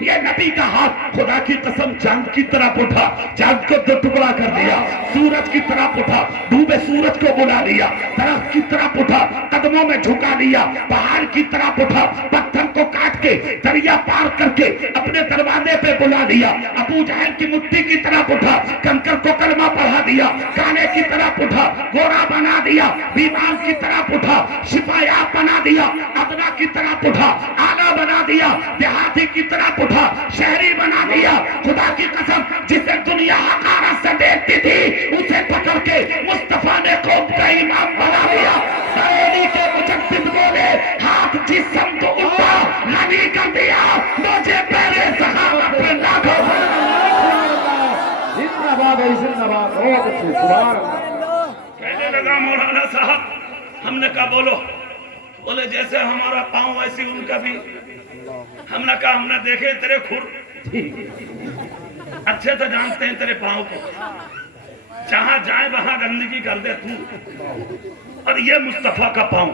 یہ نبی کا ہاتھ خدا کی قسم چاند کی طرف اٹھا، چاند کو دو ٹکڑا کر دیا، سورج کی طرف اٹھا، ڈوبے سورج کو بلا لیا، درخت کی طرف اٹھا، قدموں میں جھکا لیا، پہاڑ کی طرف اٹھا، پتھر کو کاٹ کے دریا پار کر کے اپنے دروازے پہ بلا دیا، ابو جہل کی مٹھی کی طرف اٹھا، کنکر کو کلمہ پڑھا دیا، کانے کی طرف اٹھا، گورا بنا دیا، بیمار کی طرف اٹھا، شفا یاب بنا دیا، ادنا کی طرف اٹھا، آلہ بنا دیا، دیہاتی کی طرف اٹھا، شہری بنا دیا۔ خدا کی قسم جسے دنیا حقارت سے دیکھتی تھی اسے پکڑ کے مصطفیٰ نے قوم کا امام بنا دیا۔ بریلی کے مجدد بولے ہاتھ جس سمت اٹھا نبی کر دیا، مجھے پہلے صحابہ پہ لاکھوں کہنے لگا مولانا صاحب، ہم نے کہا بولو، بولے جیسے ہمارا پاؤں ویسی ان کا بھی۔ ہم نے کہا ہم نے دیکھے تیرے کھر، اچھے سے جانتے ہیں تیرے پاؤں کو، جہاں جائے وہاں گندگی کر دے تو، اور یہ مصطفیٰ کا پاؤں،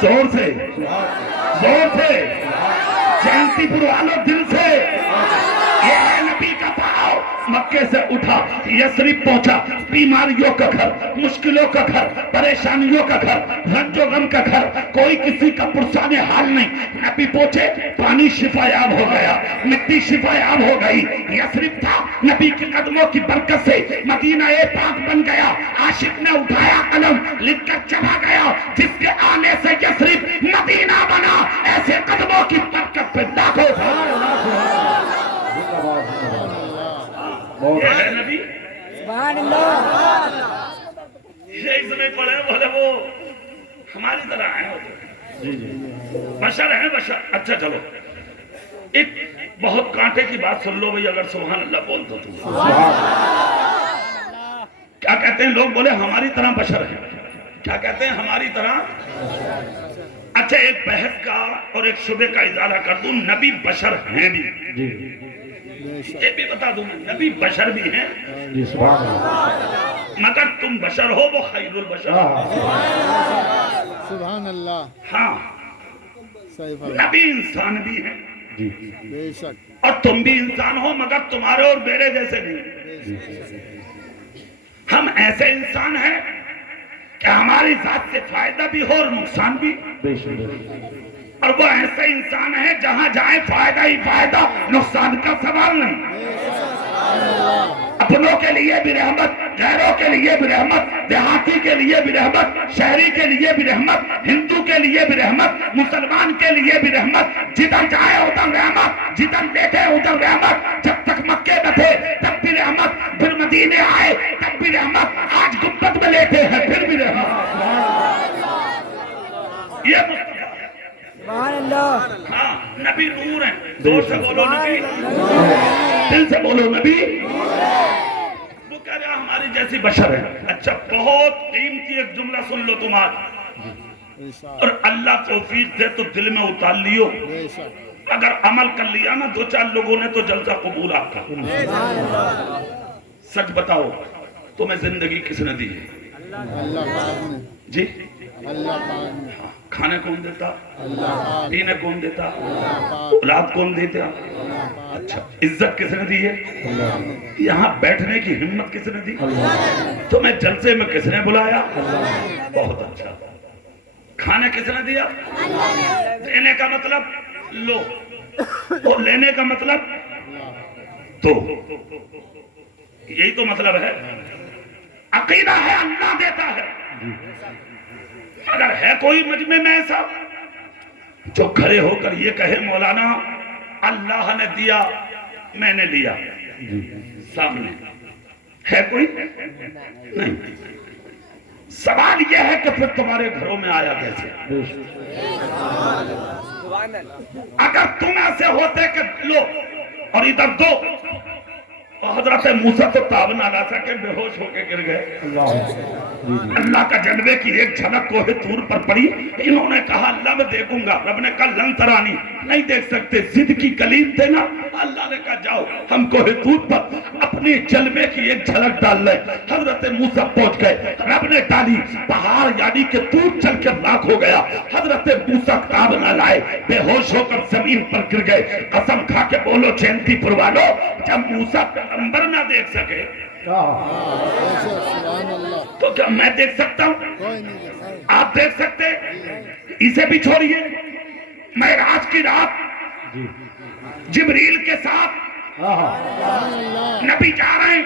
زور سے زور سے جینتی پور والوں دل سے، یہ ہے نبی کا پاؤں۔ مکے سے اٹھا یثرب پہنچا، بیماریوں کا گھر، مشکلوں کا گھر، پریشانیوں کا گھر، رنج و غم کا گھر، کوئی کسی کا پرسان حال نہیں۔ نبی پہنچے، پانی شفا یاب ہو گیا، مٹی شفا یاب ہو گئی۔ یثرب تھا، نبی کے قدموں کی برکت سے مدینہ پاک بن گیا۔ عاشق نے اٹھایا قلم، لکھ کر چلا گیا، جس کے آنے سے یثرب مدینہ بنا، ایسے قدموں کی برکت پہ لاکھوں یہ ہے نبی۔ سبحان اللہ۔ یہ اس میں پڑھے بولے وہ ہماری طرح ہیں، بشر ہیں بشر۔ اچھا چلو ایک بہت کانٹے کی بات سن لو بھئی، اگر سبحان اللہ بول دو تم۔ کیا کہتے ہیں لوگ؟ بولے ہماری طرح بشر ہیں۔ کیا کہتے ہیں؟ ہماری طرح۔ اچھا ایک بحث کا اور ایک شبہ کا ازالہ کر دوں، نبی بشر ہیں بھی، یہ بھی بتا دوں میں، نبی بشر بھی ہیں، مگر تم بشر ہو وہ خیر البشر۔ سبحان اللہ۔ ہاں نبی انسان بھی ہیں، بے شک، اور تم بھی انسان ہو، مگر تمہارے اور میرے جیسے نہیں۔ ہم ایسے انسان ہیں کہ ہماری ذات سے فائدہ بھی ہو اور نقصان بھی، اور وہ ایسے انسان ہیں جہاں جائیں فائدہ ہی فائدہ، نقصان کا سوال نہیں۔ اپنوں کے لیے بھی رحمت، غیروں کے لیے بھی رحمت، دیہاتی کے لیے بھی رحمت، شہری کے لیے بھی رحمت، ہندو کے لیے بھی رحمت، مسلمان کے لیے بھی رحمت، جدھر جائے ادھر رحمت، جدھر بیٹھے ادھر رحمت، جب تک مکے میں تھے تب بھی رحمت، پھر مدینے آئے تب بھی رحمت، آج گنبد میں لیٹے ہیں پھر بھی رحمت۔ یہ مصطفیٰ ہے۔ سبحان اللہ۔ ہاں نبی نور ہیں، زور سے بولو نبی، دل سے بولو نبی۔ وہ کہہ رہا ہماری جیسی بشر ہے۔ اچھا بہت قیمتی ایک جملہ سن لو تم آج، اور اللہ توفیق دے تو دل میں اتار لیو، بے شک، اگر عمل کر لیا نا دو چار لوگوں نے تو جلسہ قبول آپ کا۔ سچ بتاؤ تمہیں زندگی کس نے دی ہے؟ اللہ پاک نے، جی اللہ پاک نے، کھانے کون دیتا؟ اللہ پاک، پینے کون دیتا؟ اللہ پاک، اولاد کون دیتا؟ اچھا عزت کس نے دی ہے؟ یہاں بیٹھنے کی ہمت کس نے دی؟ تمہیں جلسے میں کس نے بلایا؟ بہت اچھا۔ کھانا کس نے دیا؟ دینے کا مطلب لو، اور لینے کا مطلب تو، یہی تو مطلب ہے۔ عقیدہ ہے اللہ دیتا ہے، اگر ہے کوئی مجمع میں ایسا جو کھڑے ہو کر یہ کہے مولانا اللہ نے دیا میں نے لیا، سامنے ہے کوئی نہیں؟ سوال یہ ہے کہ پھر تمہارے گھروں میں آیا کیسے؟ اگر تم ایسے ہوتے کہ لو اور ادھر دو، تو حضرت موسیٰ تو تاب نہ لا سکے، بے ہوش ہو کے گر گئے۔ اللہ کا جلوے کی ایک جھلک کوہ طور پر پڑی، انہوں نے کہا اللہ میں دیکھوں گا، رب نے کہا لن ترانی، نہیں دیکھ سکتے، ضد کی کلیم تھے نا، اللہ نے کہا جاؤ ہم کوہ طور پر اپنی جلوے کی ایک جھلک ڈال لیں. حضرت موسیٰ پہنچ گئے, رب نے ڈالی, پہاڑ یعنی کہ طور چل کے راکھ ہو گیا. حضرت موسیٰ کتاب نہ لائے, بے ہوش ہو کر زمین پر گر گئے. قسم کھا کے بولو جینتی پور والو, جب موسیٰ پیغمبر نہ دیکھ سکے سبحان اللہ. تو کیا میں دیکھ سکتا ہوں؟ کوئی نہیں دیکھا. آپ دیکھ سکتے؟ اسے بھی چھوڑیے. معراج کی رات جبریل کے ساتھ سبحان اللہ. نبی جا رہے ہیں.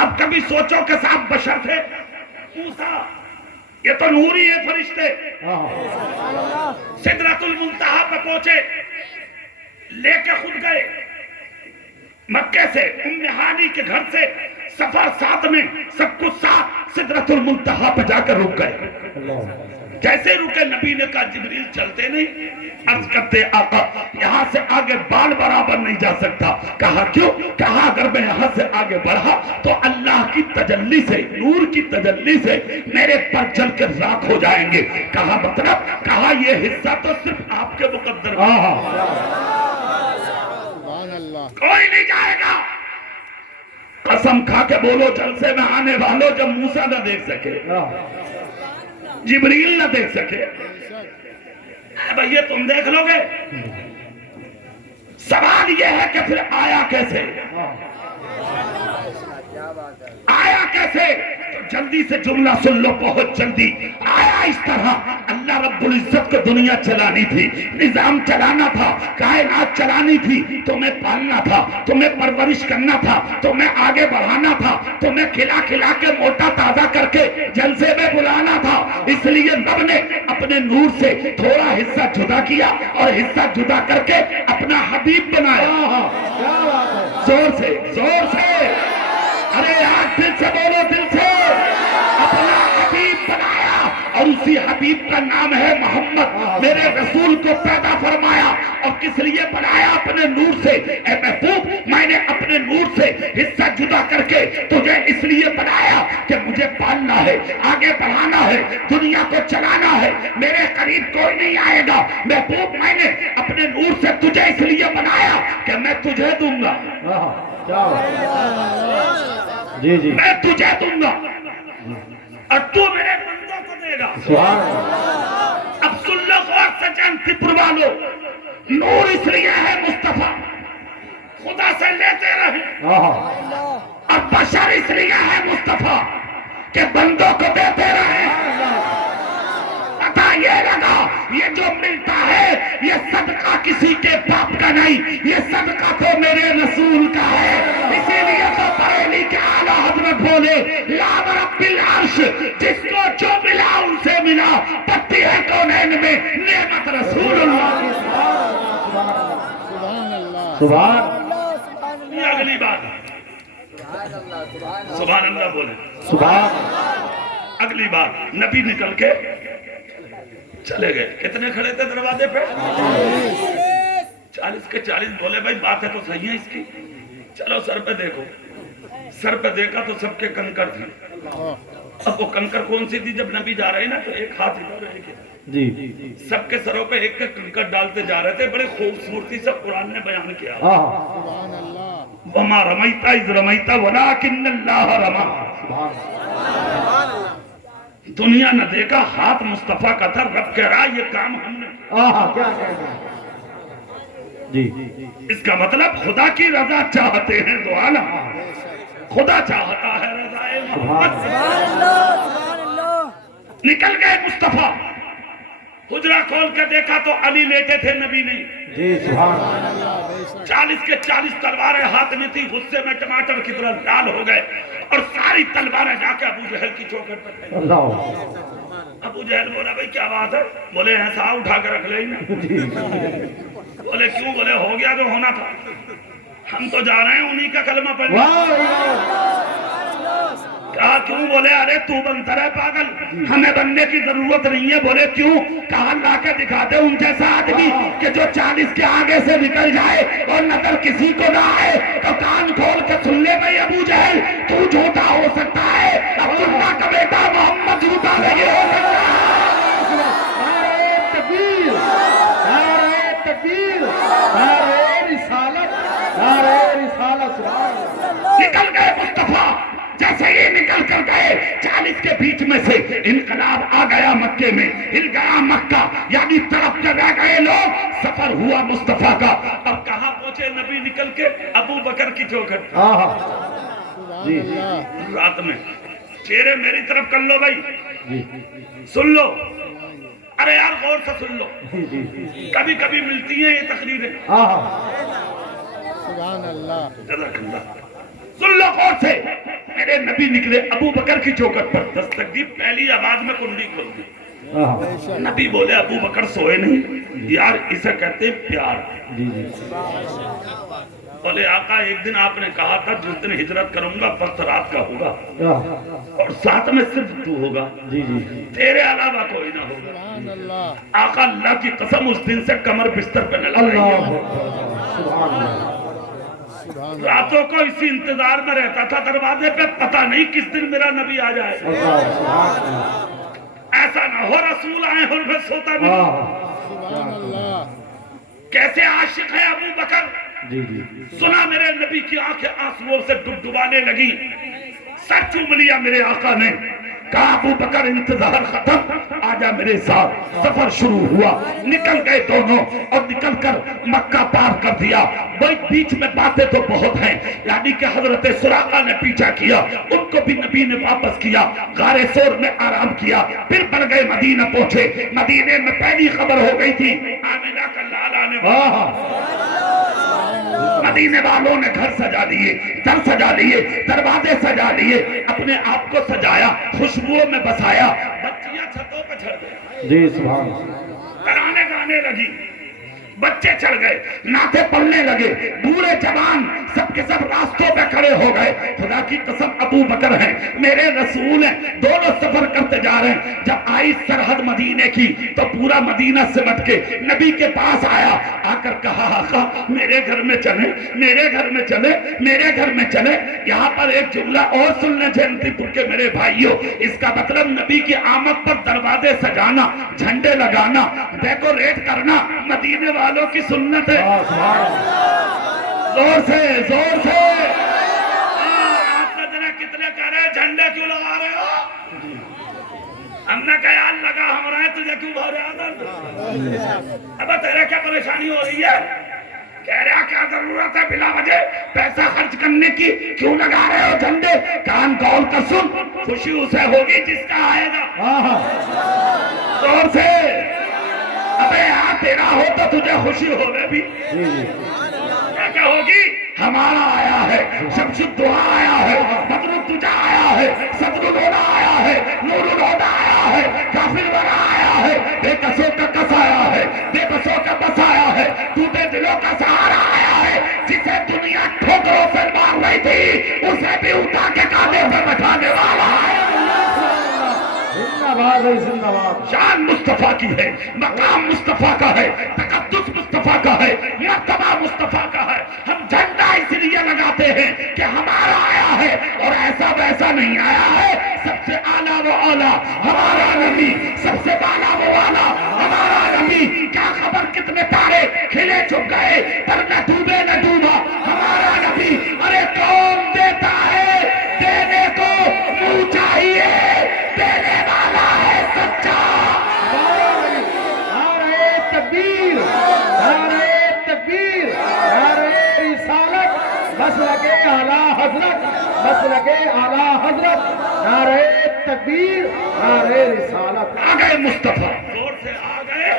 آپ کبھی سوچو کہ صاحب بشر تھے موسیٰ, یہ تو نوری ہے فرشتے. سدرۃ المنتہا پہ پہنچے, لے کے خود گئے مکے سے, ام ہانی کے گھر سے سفر ساتھ میں, سب کچھ ساتھ, سدرۃ المنتہا پہ جا کر رک گئے. جیسے رکے نبی نے کہا جبریل چلتے نہیں؟ عرض کرتے آقا یہاں سے آگے بال برابر نہیں جا سکتا. کہا کیوں؟ کہا اگر میں یہاں سے آگے بڑھا تو اللہ کی تجلی سے, نور کی تجلی سے میرے پر جل کے راکھ ہو جائیں گے. کہا مطلب؟ کہا یہ حصہ تو صرف آپ کے مقدر میں, سبحان اللہ. کوئی نہیں جائے گا. قسم کھا کے بولو جلسے میں آنے والوں, جب موسیٰ نہ دیکھ سکے, جبریل نہ دیکھ سکے, بھئی تم دیکھ لو گے. سوال یہ ہے کہ پھر آیا کیسے؟ آیا کیسے؟ جلدی سے جملہ سن لو, بہت جلدی. آیا اس طرح, اللہ رب العزت کو دنیا چلانی تھی, نظام چلانا تھا, کائنات چلانی تھی, تمہیں پالنا تھا, تمہیں پرورش کرنا تھا, تمہیں آگے بڑھانا تھا, تمہیں کھلا کھلا کے موٹا تازہ کر کے جلسے میں بلانا تھا. اس لیے رب نے اپنے نور سے تھوڑا حصہ جدا کیا اور حصہ جدا کر کے اپنا حبیب بنایا. زور سے, زور سے, ارے یار دل سے بولو, دل سے. اپنا حبیب بنایا اور اسی حبیب کا نام ہے محمد. میرے رسول کو پیدا فرمایا اور کس لیے بنایا؟ اپنے نور سے. اے محبوب, میں نے اپنے نور سے حصہ جدا کر کے تجھے اس لیے بنایا کہ مجھے پالنا ہے, آگے بڑھانا ہے, دنیا کو چلانا ہے. میرے قریب کوئی نہیں آئے گا. محبوب, میں نے اپنے نور سے تجھے اس لیے بنایا کہ میں تجھے دوں گا, میں تجھے دوں گا اور تو میرے بندوں کو دے گا. اب سن لو غور سے جانتی پر والو, نور اس لیے ہے مصطفیٰ خدا سے لیتے رہے, اور بشر اس لیے ہے مصطفیٰ کہ بندوں کو دیتے رہے. پتہ یہ لگا یہ جو ملتا ہے یہ صدقہ کسی کے باپ کا نہیں, یہ صدقہ تو میرے رسول کا ہے. اسی لیے تو بریلی کے اعلیٰ حضرت بولے لا رب العرش, جس کو جو ملا ان سے ملا, پتی ہے کونین میں نعمت رسول اللہ. سبحان اللہ. سبحان یہ اگلی بات, سبحان اللہ بولے. اگلی بات, نبی نکل کے چلے گئے. کتنے کھڑے تھے دروازے پہ؟ 40 کے 40. بولے بھائی بات ہے تو صحیح ہے اس کی, چلو سر پہ دیکھو. سر پہ دیکھا تو سب کے کنکر تھے. اب وہ کنکر کون سی تھی؟ جب نبی جا رہے ہیں نا تو ایک ہاتھ ادھر ایک ادھر, سب کے سروں پہ ایک ایک کنکر ڈالتے جا رہے تھے. بڑے خوبصورتی سے قرآن نے بیان کیا, سبحان اللہ. وما رمیت اذ رمیت ولکن اللہ رمی. دنیا نہ دیکھا, ہاتھ مصطفیٰ کا تھا. رب کہہ رہا یہ کام ہم نے. اس کا مطلب خدا کی رضا چاہتے ہیں دو عالم, خدا چاہتا ہے رضا محمد. نکل گئے مصطفیٰ, حجرہ کھول کے دیکھا تو علی لیٹے تھے, نبی نہیں. 40 کے 40 تلواریں ہاتھ میں تھی. غصے میں ٹماٹر کی طرح لال ہو گئے اور ساری تلواریں جا کے ابو جہل کی چوکھٹ پر پھینکی. ابو جہل بولا بھائی کیا بات ہے؟ بولے ایسا اٹھا کے رکھ لیں. بولے کیوں؟ بولے ہو گیا جو ہونا تھا, ہم تو جا رہے ہیں انہی کا کلمہ پڑھنے. کہا کیوں؟ بولے ارے تو بنتا رہے پاگل, ہمیں بننے کی ضرورت نہیں ہے. بولے کیوں؟ کہا لا کے دکھا دے ان جیسا آدمی کہ جو 40 کے آگے سے نکل جائے اور نظر کسی کو نہ آئے. تو کان کھول کے سن لے بھائی ابو جہل, تو جھوٹا ہو سکتا ہے, عبداللہ کا بیٹا محمد جھوٹا نہیں ہو سکتا. تکبیر, نعرہ تکبیر, نعرہ رسالت. نکل گئے مصطفیٰ، جیسے ہی نکل کر گئے 40 کے بیچ میں سے انقلاب آ گیا مکے میں، ہل گیا مکہ، یعنی طرف جگہ گئے لوگ، سفر ہوا مصطفیٰ کا۔ اب کہاں پہنچے نبی نکل کے؟ ابو بکر کی چوکھٹ، سبحان اللہ، رات میں۔ چہرے میری طرف کر لو بھائی، سن لو، ارے یار غور سے سن لو، کبھی کبھی ملتی ہیں یہ تقریریں۔ سبحان اللہ، جزاک اللہ، سن لو غور سے۔ میرے نبی نکلے ابو بکر کی چوکھٹ پر، دستک دی، پہلی آواز میں کنڈی کھول دی۔ نبی بولے ابو بکر سوئے نہیں؟ یار اسے کہتے ہیں پیار۔ بولے آقا ایک دن آپ نے کہا تھا جس دن ہجرت کروں گا وقت رات کا ہوگا اور ساتھ میں صرف تو ہوگا، تیرے علاوہ کوئی نہ ہوگا۔ سبحان اللہ، آقا اللہ کی قسم اس دن سے کمر بستر پہ نہ لگائی۔ راتوں کو اسی انتظار میں رہتا تھا دروازے پہ، پتہ نہیں کس دن میرا نبی آ جائے، ایسا نہ ہو رسول آئے اور میں سوتا بھی نہیں۔ سبحان اللہ، کیسے عاشق ہے ابو بکر۔ سنا میرے نبی کی آنکھیں آنسوؤں سے ڈبڈبانے لگی، سر چوم لیا میرے آقا نے، کہا ابو بکر انتظار ختم، آجا میرے ساتھ۔ سفر شروع ہوا، نکل گئے دونوں اور نکل کر مکہ پار کر دیا۔ بیچ میں باتیں تو بہت ہیں، یعنی کہ حضرت سراقہ نے پیچھا کیا، ان کو بھی نبی نے واپس کیا، غار ثور میں آرام کیا، پھر بڑھ گئے مدینہ پہنچے۔ مدینے میں پہلی خبر ہو گئی تھی آمنہ کا لال آنے والا۔ مدینے والوں نے گھر سجا لیے، در سجا لیے، دروازے سجا لیے، اپنے آپ کو سجایا، خوشبوؤں میں بسایا، بچیاں چھتوں پہ چڑھ گئے، ترانے گانے لگی، بچے چڑھ گئے، نعتیں پڑھنے لگے، بوڑھے جوان سب کے سب راستوں پہ کھڑے ہو گئے۔ خدا کی قسم ابو بکر ہیں، میرے رسول ہیں، دونوں سفر کرتے جا رہے ہیں۔ جب آئی سرحد مدینے کی تو پورا مدینہ سمٹ کے نبی کے پاس آیا، آ کر کہا آقا میرے گھر میں چلے، میرے گھر میں چلے، میرے گھر میں چلے۔ یہاں پر ایک جملہ اور سن لیں جینتی پور کے میرے بھائیوں، اس کا مطلب نبی کی آمد پر دروازے سجانا، جھنڈے لگانا، ڈیکوریٹ کرنا مدینے والوں کی سنت ہے۔ زور سے زور سے آپ نے ذرا کتنے کہہ رہے ہیں جھنڈے کیوں لگا رہے ہو؟ ہم نے کہا یار لگا ہم رہے ہیں، تجھے کیوں بھارے آدھر؟ اب تیرے کیا پریشانی ہو رہی ہے؟ کہہ رہا کیا ضرورت ہے بلا وجہ پیسہ خرچ کرنے کی، کیوں لگا رہے ہو جھنڈے؟ کان کھول کر سن، خوشی اسے ہوگی جس کا آئے گا۔ زور سے، ابے یہاں تیرا ہو تو تجھے خوشی ہوگی بھی، کیا ہوگی؟ ہمارا آیا ہے، شمس الدعا آیا ہے، بدر الدجا آیا ہے، صدر الہدا آیا ہے، نور الہدا آیا ہے، کافر ورا آیا ہے، بے کسوں کا کس آیا ہے، بے بسوں کا بس آیا ہے، ٹوٹے دلوں کا سہارا آیا ہے، جسے دنیا ٹھوکروں سے مار رہی تھی اسے بھی اٹھا کے کاندھے پہ بٹھانے والا ہے۔ شان مصطفیٰ کی ہے، مقام مصطفیٰ کا ہے، تقدس مصطفیٰ کا ہے، مرتبہ مصطفیٰ کا ہے۔ ہم جھنڈا اس لیے لگاتے ہیں کہ ہمارا آیا ہے اور ایسا ویسا نہیں آیا ہے، سب سے اعلیٰ وہ اعلیٰ ہمارا نبی، سب سے بالا وہ والا ہمارا نبی۔ کیا خبر کتنے تارے کھلے چھپ گئے پر نہ ڈوبے نہ ڈوبا ہمارا نبی۔ ارے کون دیتا ہے؟ دینے کو منہ چاہیے، دینے والا ہے سچا۔ نعرہ تکبیر، نعرہ تکبیر، نعرہ رسالت، مسلک اعلیٰ حضرت، مسلک اعلیٰ حضرت، نعرہ تکبیر، نعرہ رسالت۔ آ گئے مصطفیٰ، زور سے آ گئے،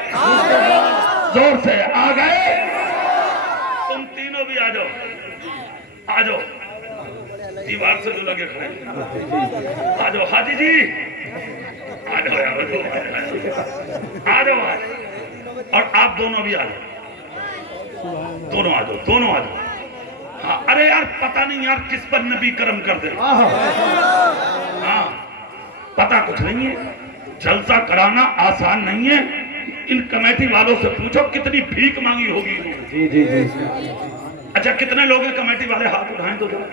زور سے آ گئے۔ تم تینوں بھی آ جاؤ، آ جاؤ، دیوار سے جو لگے کھڑے آ جاؤ، حاجی جی آ جاؤ یار، آ جاؤ، اور آپ دونوں بھی آ جاؤ، دونوں آ جاؤ، دونوں آ جاؤ۔ ہاں ارے یار پتہ نہیں یار کس پر نبی کرم کر دے، ہاں پتہ کچھ نہیں ہے، جلسہ کرانا آسان نہیں ہے۔ ان کمیٹی والوں سے پوچھو کتنی بھیک مانگی ہوگی انہوں نے۔ اچھا کتنے لوگ ہیں کمیٹی والے؟ ہاتھ اٹھائیں تو ذرا۔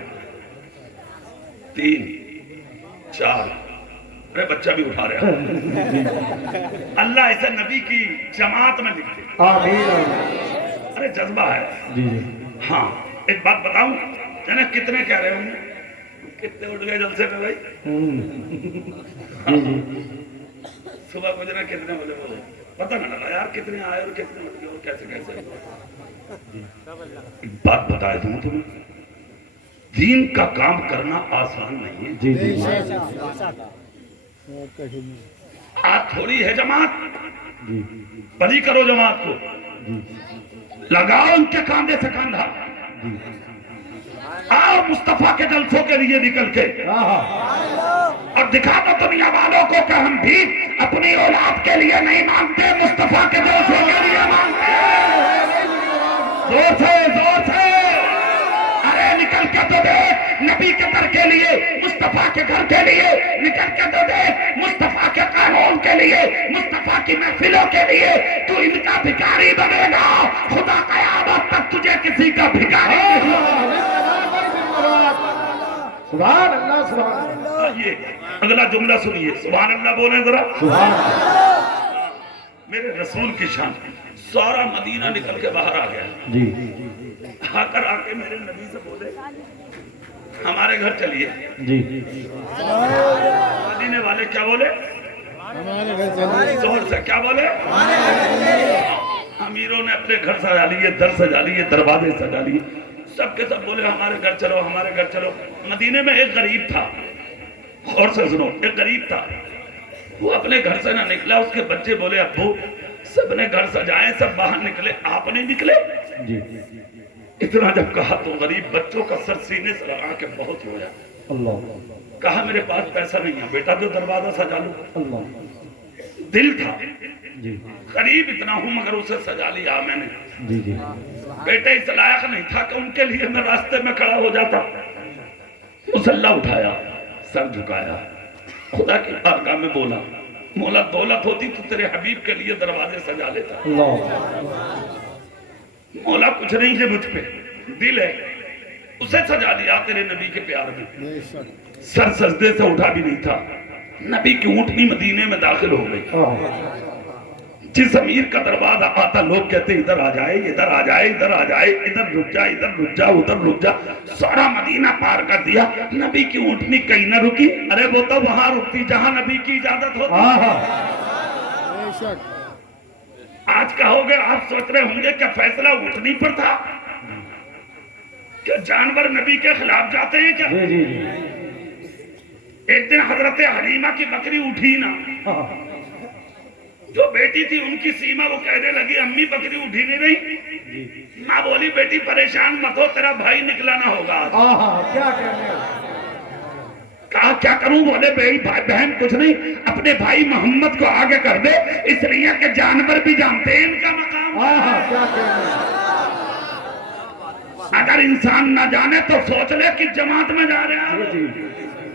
3 4، ارے بچہ بھی اٹھا رہا ہے۔ اللہ اسے نبی کی جماعت میں لکھ دے، ارے جذبہ ہے۔ ہاں ایک بات بتاؤں، جانا کتنے کہہ رہے ہوں کتنے اٹھ گئے جلسے میں بھائی صبح گزرا کتنے بولے پتہ نہ لگا یار کتنے آئے اور کتنے اٹھ گئے اور کیسے ایک بات بتایا دوں تمہیں دین کا کام کرنا آسان نہیں ہے جی جی آج تھوڑی ہے جماعت بڑی کرو جماعت کو لگاؤ ان کے کاندھے سے کاندھا آؤ مصطفیٰ کے جلسوں کے لیے نکل کے اور دکھا دو دنیا والوں کو کہ ہم بھی اپنی اولاد کے لیے نہیں مانگتے مصطفیٰ کے جلسوں کے لیے مانگتے زور سے ارے نکل کے تو دیکھ نبی کے در کے لیے مصطفیٰ کے گھر کے لیے نکل کے تو دیکھ مصطفیٰ کے قانون کے لیے مصطفیٰ کی محفلوں کے لیے تو ان کا بھکاری بنے گا خدا قیامت تک تجھے کسی کا بھکاری سبحان اللہ سبحان اللہ آئیے اگلا جملہ سنیے سبحان اللہ بولیں ذرا میرے رسول کی شان سارا مدینہ نکل کے باہر آ گیا جی آ کے میرے نبی سے بولے ہمارے گھر چلیے جی مدینے والے کیا بولے ہمارے گھر چلیے زور سے کیا بولے امیروں نے اپنے گھر سجا لیے در سجا لیے دروازے سجا لیے سب کے سب بولے ہمارے گھر چلو ہمارے گھر چلو مدینے میں ایک غریب تھا اور سے سنو ایک غریب تھا وہ اپنے گھر سے نہ نکلا اس کے بچے بولے ابو سب نے گھر سجائے سب باہر نکلے آپ نہیں نکلے جی اتنا جب کہا تو غریب بچوں کا سر سینے سے لگا کے بہت رویا اللہ کہا میرے پاس پیسہ نہیں ہے بیٹا جو دروازہ سجا لوں اللہ دل تھا جی غریب اتنا ہوں مگر اسے سجا لیا میں نے جی جی بیٹے اس لائق نہیں تھا کہ ان کے لیے میں راستے میں کھڑا ہو جاتا مسلح اٹھایا سر جھکایا خدا کی بارگاہ میں بولا مولا دولت ہوتی تو تیرے حبیب کے لیے دروازے سجا لیتا اللہ مولا کچھ نہیں ہے مجھ پہ دل ہے اسے سجا لیا تیرے نبی کے پیار میں بے شک سر سجدے سے اٹھا بھی نہیں تھا نبی کی اونٹنی مدینے میں داخل ہو گئی جس امیر کا دروازہ آتا لوگ کہتے ادھر آ جائے ادھر آ جائے ادھر آ جائے ادھر رک جا ادھر رک جا ادھر رک جا سارا مدینہ پار کر دیا نبی کی اونٹنی کہیں نہ رکی ارے وہ تو وہاں رکتی جہاں نبی کی اجازت ہوتی بے شک آج کہو گے آپ سوچ رہے ہوں گے کہ فیصلہ اونٹنی پر تھا کہ جانور نبی کے خلاف جاتے ہیں کیا جی جی جی ایک دن حضرت حلیمہ کی بکری اٹھی نا جو بیٹی تھی ان کی سیما وہ کہنے لگی امی بکری اٹھی نہیں رہی ماں بولی بیٹی پریشان مت ہو تیرا بھائی نکلا نہ ہوگا کیا کہنے کہا کیا کروں بولے بھائی بہن کچھ نہیں اپنے بھائی محمد کو آگے کر دے اس لیے کہ جانور بھی جانتے ہیں ان کا مقام کیا کہنے اگر انسان نہ جانے تو سوچ لے کہ جماعت میں جا رہے ہیں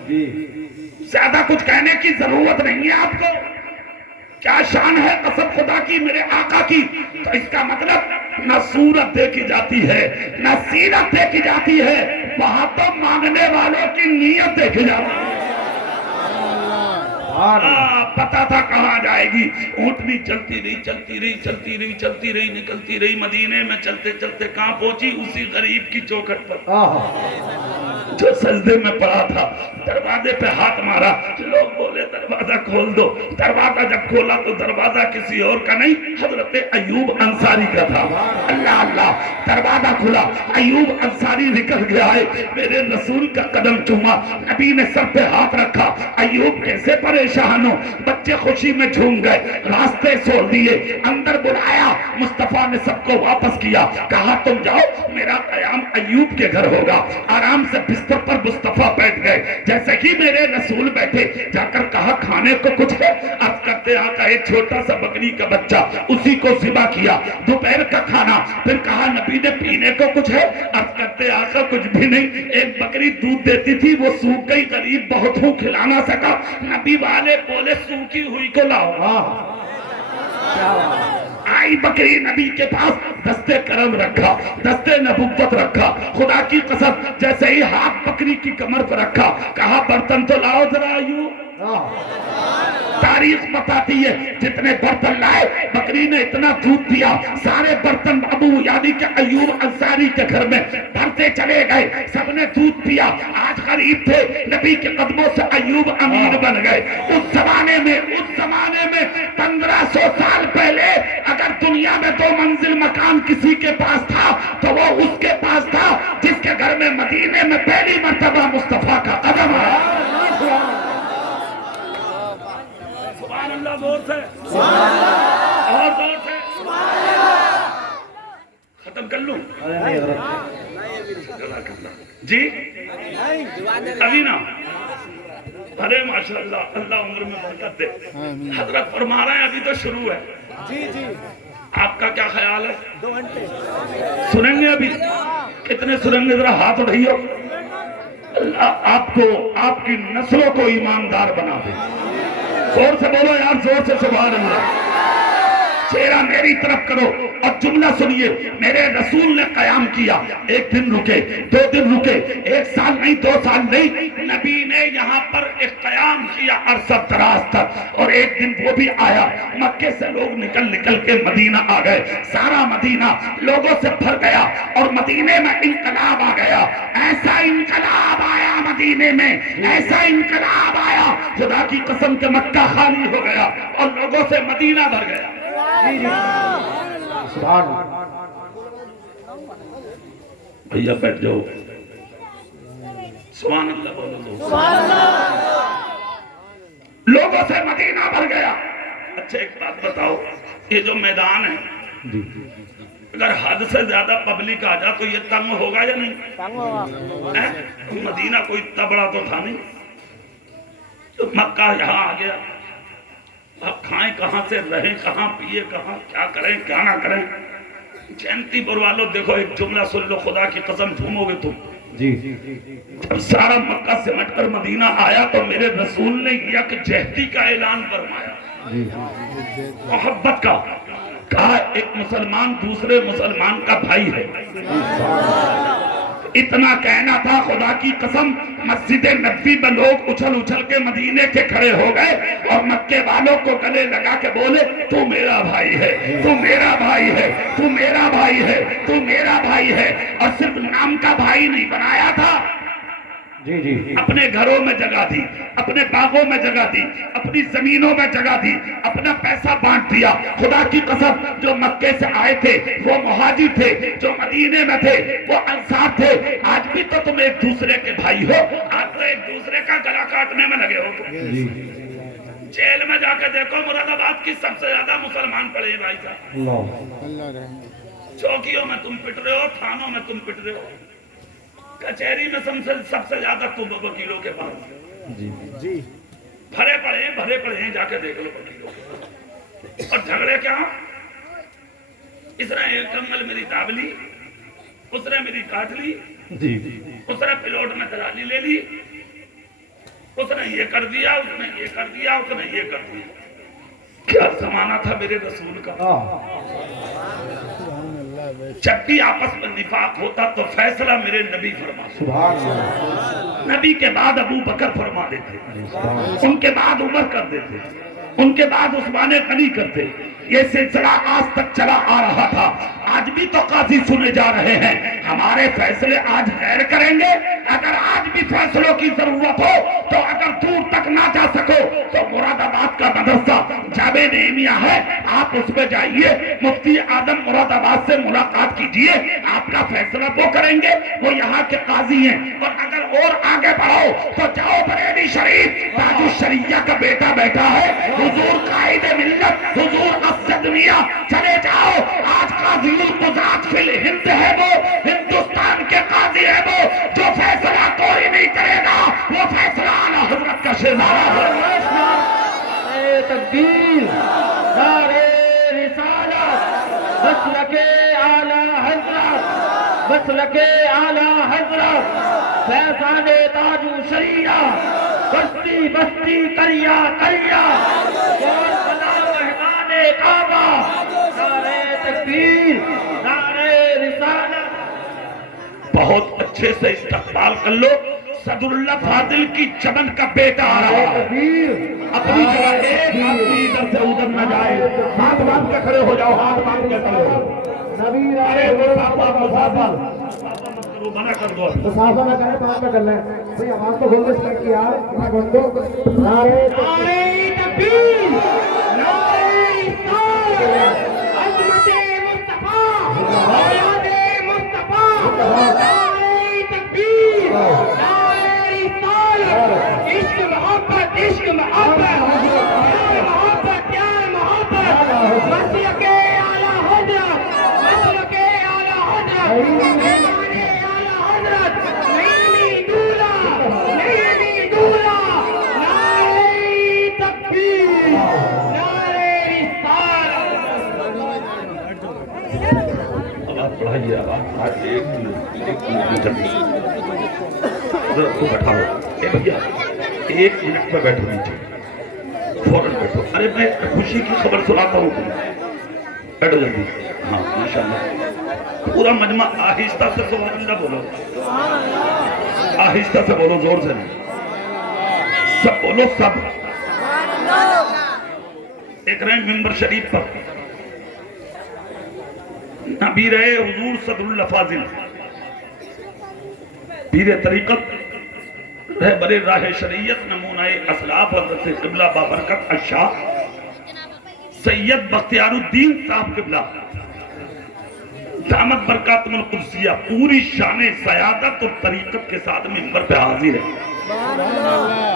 جی جی زیادہ کچھ کہنے کی ضرورت نہیں ہے آپ کو کیا شان ہے قسم خدا کی میرے آقا کی تو اس کا مطلب نہ صورت دیکھی جاتی ہے نہ سیرت دیکھی جاتی ہے وہاں تو مانگنے والوں کی نیت دیکھی جاتی ہے پتا تھا کہاں جائے گی اونٹنی چلتی رہی نکلتی رہی مدینے میں چلتے چلتے کہاں پہنچی اسی غریب کی چوکھٹ پر جو سجدے میں پڑا تھا دروازے پہ ہاتھ مارا لوگ بولے دروازہ کھول دو دروازہ جب کھولا تو دروازہ کسی اور کا نہیں حضرت ایوب انصاری کا تھا اللہ اللہ دروازہ کھلا ایوب انصاری نکل گیا ہے میرے رسول کا قدم چوما نبی نے سر پہ ہاتھ رکھا ایوب کیسے پریشان ہو بچے خوشی میں جھوم گئے راستے چھوڑ دیے اندر بلایا مصطفیٰ نے سب کو واپس کیا کہا تم جاؤ میرا قیام ایوب کے گھر ہوگا آرام سے بستر پر مصطفیٰ بیٹھ گئے جیسے ہی میرے رسول بیٹھے جا کر کہا کھانے کو کچھ ہے عرض کرتے آقا ایک چھوٹا سا بکری کا بچہ اسی کو ذبح کیا دوپہر کا کھانا پھر کہا نبی نے پینے کو کچھ ہے عرض کرتے آقا کچھ بھی نہیں ایک بکری دودھ دیتی تھی وہ سوکھ گئی غریب بہت ہوں کھلا نہ سکا نبی والے بولے سوکھی ہوئی کو لاؤ آئی بکری نبی کے پاس دستے کرم رکھا دستے نبوت رکھا خدا کی قسم جیسے ہی ہاتھ بکری کی کمر پر رکھا کہا برتن تو لاؤ ذرا ایوب تاریخ بتاتی ہے جتنے برتن لائے بکری نے اتنا دودھ دیا سارے برتن ابو یعنی کہ ایوب انصاری کے گھر میں بھرتے چلے گئے سب نے دودھ پیا آج غریب تھے نبی کے قدموں سے ایوب امیر بن گئے اس زمانے میں 1500 سال پہلے اگر دنیا میں 2 منزل مکان کسی کے پاس تھا تو وہ اس کے پاس تھا جس کے گھر میں مدینے میں پہلی مرتبہ مصطفیٰ کا قدم آیا سبحان اللہ زور سے اور زور سے ختم کر لوں جی ابھی نا ارے ماشاءاللہ اللہ عمر میں برکت دے حضرت فرما رہے ہیں ابھی تو شروع ہے جی جی آپ کا کیا خیال ہے 2 گھنٹے سنیں گے ابھی کتنے سنیں گے ذرا ہاتھ اٹھائیے اللہ آپ کو آپ کی نسلوں کو ایماندار بنا دے زور سے بولو یار زور سے سبحان اللہ چہرہ میری طرف کرو اور جملہ سنیے میرے رسول نے قیام کیا 1 دن رکے 2 دن رکے 1 سال نہیں 2 سال نہیں نبی نے یہاں پر ایک قیام کیا عرصہ دراز تک اور 1 دن وہ بھی آیا مکے سے لوگ نکل کے مدینہ آ گئے سارا مدینہ لوگوں سے بھر گیا اور مدینے میں انقلاب آ گیا ایسا انقلاب آیا مدینے میں ایسا انقلاب آیا خدا کی قسم کہ مکہ خالی ہو گیا اور لوگوں سے مدینہ بھر گیا بھیا بیٹھ جاؤ سبحان اللہ بولو لوگوں سے مدینہ بھر گیا اچھا ایک بات بتاؤ یہ جو میدان ہے اگر حد سے زیادہ پبلک آ جا تو یہ تنگ ہوگا یا نہیں مدینہ کوئی اتنا بڑا تو تھا نہیں تو مکہ یہاں آ گیا اب کھائیں کہاں سے رہیں کہاں پیئے کہاں کیا کریں کیا نہ کریں جینتی پر والوں دیکھو ایک جملہ سن لو خدا کی قسم جھومو گے تم جی جب سارا مکہ سمٹ کر مدینہ آیا تو میرے رسول نے یک جہتی کا اعلان فرمایا محبت کا کہا ایک مسلمان دوسرے مسلمان کا بھائی ہے اتنا کہنا تھا خدا کی قسم مسجد نبوی میں لوگ اچھل کے مدینے کے کھڑے ہو گئے اور مکے والوں کو گلے لگا کے بولے تو میرا بھائی ہے تو میرا بھائی ہے تو میرا بھائی ہے تو میرا بھائی ہے اور صرف نام کا بھائی نہیں بنایا تھا جی جی اپنے گھروں میں جگہ دی اپنے باغوں میں جگہ دی اپنی زمینوں میں جگہ دی اپنا پیسہ بانٹ دیا خدا کی قسم جو مکے سے آئے تھے وہ مہاجر تھے جو مدینے میں تھے وہ انصار تھے آج بھی تو تم ایک دوسرے کے بھائی ہو آج تو ایک دوسرے کا گلا کاٹنے میں لگے ہو جیل میں جا کے دیکھو مراد آباد کی سب سے زیادہ مسلمان پڑے ہیں بھائی صاحب چوکیوں میں تم پٹ رہے ہو تھانوں میں تم پٹ رہے ہو کچہری میں سب سے زیادہ تم وکیلوں کے پاس جی بھرے پڑے ہیں جا کے دیکھ لو وکیلوں اور جھگڑے کیا اس نے ایک انگل میری داب لی اس نے میری کاٹ لی جی اس نے پلوٹ میں دلالی لے لی اس نے یہ کر دیا اس نے یہ کر دیا اس نے یہ کر دیا کیا زمانہ تھا میرے رسول کا جب بھی آپس میں نفاق ہوتا تو فیصلہ میرے نبی فرما نبی کے بعد ابو بکر فرما دیتے ان کے بعد عمر کر دیتے ان کے بعد عثمان غنی کرتے یہ سلسلہ آج تک چلا آ رہا تھا آج بھی تو قاضی سنے جا رہے ہیں ہمارے فیصلے آج غیر کریں گے اگر آج بھی فیصلوں کی ضرورت ہو تو اگر دور تک نہ جا سکو تو مراد آباد کا مدرسہ جامع نعیمیہ ہے آپ اس میں جائیے مفتی اعظم مراد آباد سے ملاقات کیجئے آپ کا فیصلہ وہ کریں گے وہ یہاں کے قاضی ہیں اور آگے بڑھو تو جاؤ بریلی شریف تاج الشریعہ کا بیٹا بیٹھا ہے حضور قائد ملت حضور دنیا چلے جاؤ آج قاضی القضات فی الہند ہے وہ ہندوستان کے قاضی ہے وہ جو فیصلہ کوئی نہیں کرے گا وہ فیصلہ اعلیٰ حضرت کا شہزادہ ہے تکبیر نعرہ رسالت مسلک اعلیٰ حضرت مسلک اعلیٰ حضرت فیضان تاج الشریعہ بستی بستی کریا کریا کعبہ نعرہ تکبیر نعرہ رسالت بہت اچھے سے استقبال کر لو صدر اللہ فاضل کی چمن کا بیٹا آ رہا ہے تکبیر اپنی جگہ ایک آدمی ادھر سے ادھر نہ جائے ہاتھ باندھ کے کھڑے ہو جاؤ ہاتھ باندھ کے کھڑے ہو نبی ارے مسافر مسافر منع کر دو مسافہ نہ کریں تو آپ نہ کر لیں بھئی آواز تو بولنے سے کی یار کیا بندو نعرے تکبیر نعرے رسالت عظمت مصطفیٰ اولاد مصطفیٰ نعرے تکبیر نعرے رسالت عشق محبت پیار محبت مسلک اعلیٰ حضرت مسلک اعلیٰ حضرت پڑھائیے آواز ایک منٹ بیٹھاؤ بھیا ایک منٹ پہ بیٹھو نیچے فوراً بیٹھو ارے میں خوشی کی خبر سناتا ہوں تمہیں بیٹھو جلدی ہاں ماشاءاللہ پورا مجمع آہستہ سے سبحان اللہ بولو آہستہ سے بولو زور سے نہیں سب بولو سب ایک رہے ممبر شریف پر نبی رہے حضور صدر اللہ فاضل پیر طریقت رہبر راہ شریعت نمونہ اسلاف حضرت قبلہ بابرکت الشاہ سید بختیار الدین صاحب قبلہ دامت برکاتم القدسیہ پوری شان سیادت اور طریقت کے ساتھ ممبر پہ حاضر ہے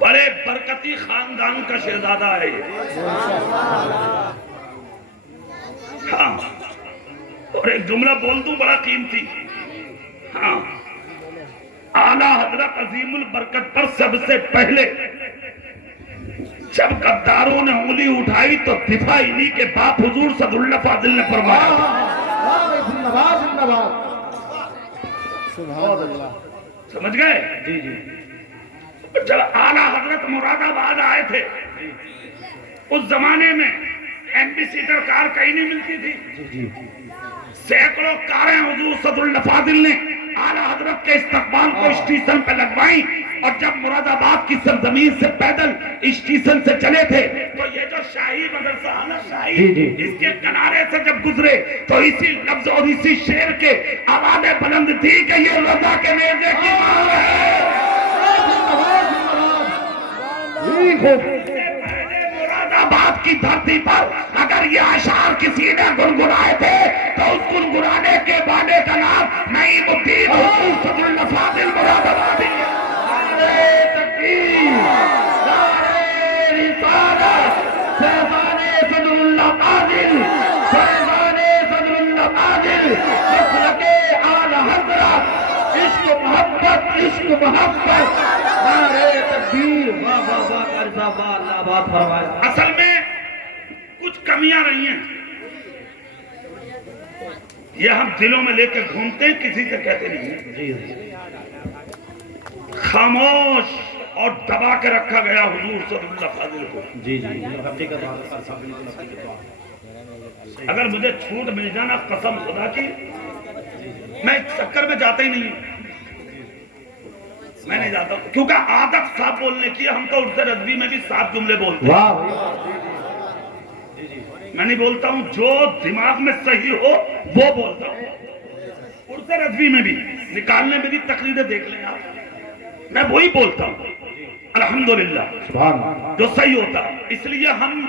بڑے برکتی خاندان کا شہزادہ ہے ہاں اور ایک جملہ بول دوں بڑا قیمتی ہاں اعلیٰ حضرت عظیم البرکت پر سب سے پہلے جب غداروں نے انگلی اٹھائی تو دفاع انہی کے باپ حضور صدر اللہ فاضل نے فرمایا سبحان اللہ سمجھ گئے جی جی جب اعلیٰ حضرت مراد آباد آئے تھے اس زمانے میں ایمبیسیڈر کار کہیں نہیں ملتی تھی سینکڑوں کاریں حضور صدر اللہ فاضل نے اعلیٰ حضرت کے استقبال کو اسٹیشن پہ لگوائیں اور جب مراد آباد کی سرزمین سے پیدل اسٹیشن سے چلے تھے تو یہ جو شاہی مدرسہ ہے نا شاہی اس کے کنارے سے جب گزرے تو اسی لفظ اور اسی شعر کے آوازیں بلند تھی کہ یہ رضا کے نیزے کی مار ہے مراد آباد کی دھرتی پر اگر یہ اشعار کسی نے گنگنائے تھے تو اس گنگنانے کے بانے کا نام نعیم الدین حضور صدر اللہ فاضل مراد آبادی نعرے تکبیر نعرے رسالت فیضان صدر اللہ فاضل فیضان صدر اللہ فاضل مسلک اعلیٰ حضرت عشق محبت نعرے تکبیر واہ واہ واہ قاری صاحب اللہ بات فرمائے اصل میں کچھ کمیاں رہی ہیں یہ ہم دلوں میں لے کے گھومتے ہیں کسی سے کہتے نہیں خاموش اور دبا کے رکھا گیا حضور صلی اللہ فاضل کو جی حقیقت اگر مجھے چھوٹ مل جانا قسم خدا کی میں اس چکر میں جاتا ہی نہیں ہوں میں نہیں جاتا ہوں کیونکہ عادت صاف بولنے کی ہم تو اردو رضوی میں بھی صاف جملے بولتے ہیں میں نہیں بولتا ہوں جو دماغ میں صحیح ہو وہ بولتا ہوں اردو رضوی میں بھی نکالنے میں بھی تقریریں دیکھ لیں آپ میں وہی بولتا ہوں الحمدللہ جو صحیح ہوتا ہے اس لیے ہم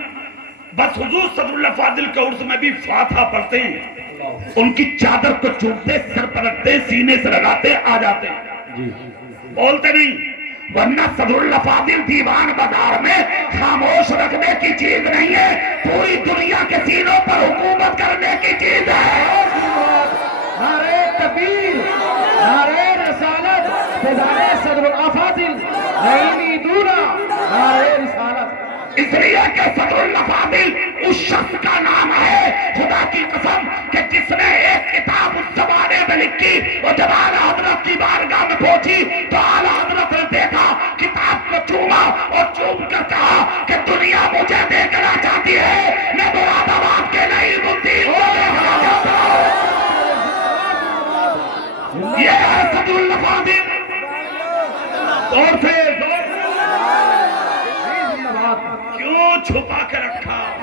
بس حضور صدر اللہ فاضل کے عرس میں بھی فاتحہ پڑھتے ہیں ان کی چادر کو چومتے سر پر رکھتے سینے سے لگاتے آ جاتے ہیں بولتے نہیں ورنہ صدر اللہ فاضل دیوان بازار میں خاموش رکھنے کی چیز نہیں ہے پوری دنیا کے سینوں پر حکومت کرنے کی چیز ہے نعرے تکبیر نعرے رسالت فیضان صدر اللہ فاضل نعیمی دورا نعرے رسالت اس لیے کہ صدر اللہ فاضل اس شخص کا نام ہے خدا کی قسم کہ جس نے ایک کتاب اس زمانے میں لکھی اور جب اعلیٰ حضرت کی بارگاہ میں پہنچی تو اعلیٰ حضرت نے دیکھا کتاب کو چوما اور چوم کر کہا کہ دنیا مجھے دیکھنا چاہتی ہے میں مراد آباد کے نعیم الدین کو دیکھنا چاہتا ہوں یہ ہے صدر اللہ فاضل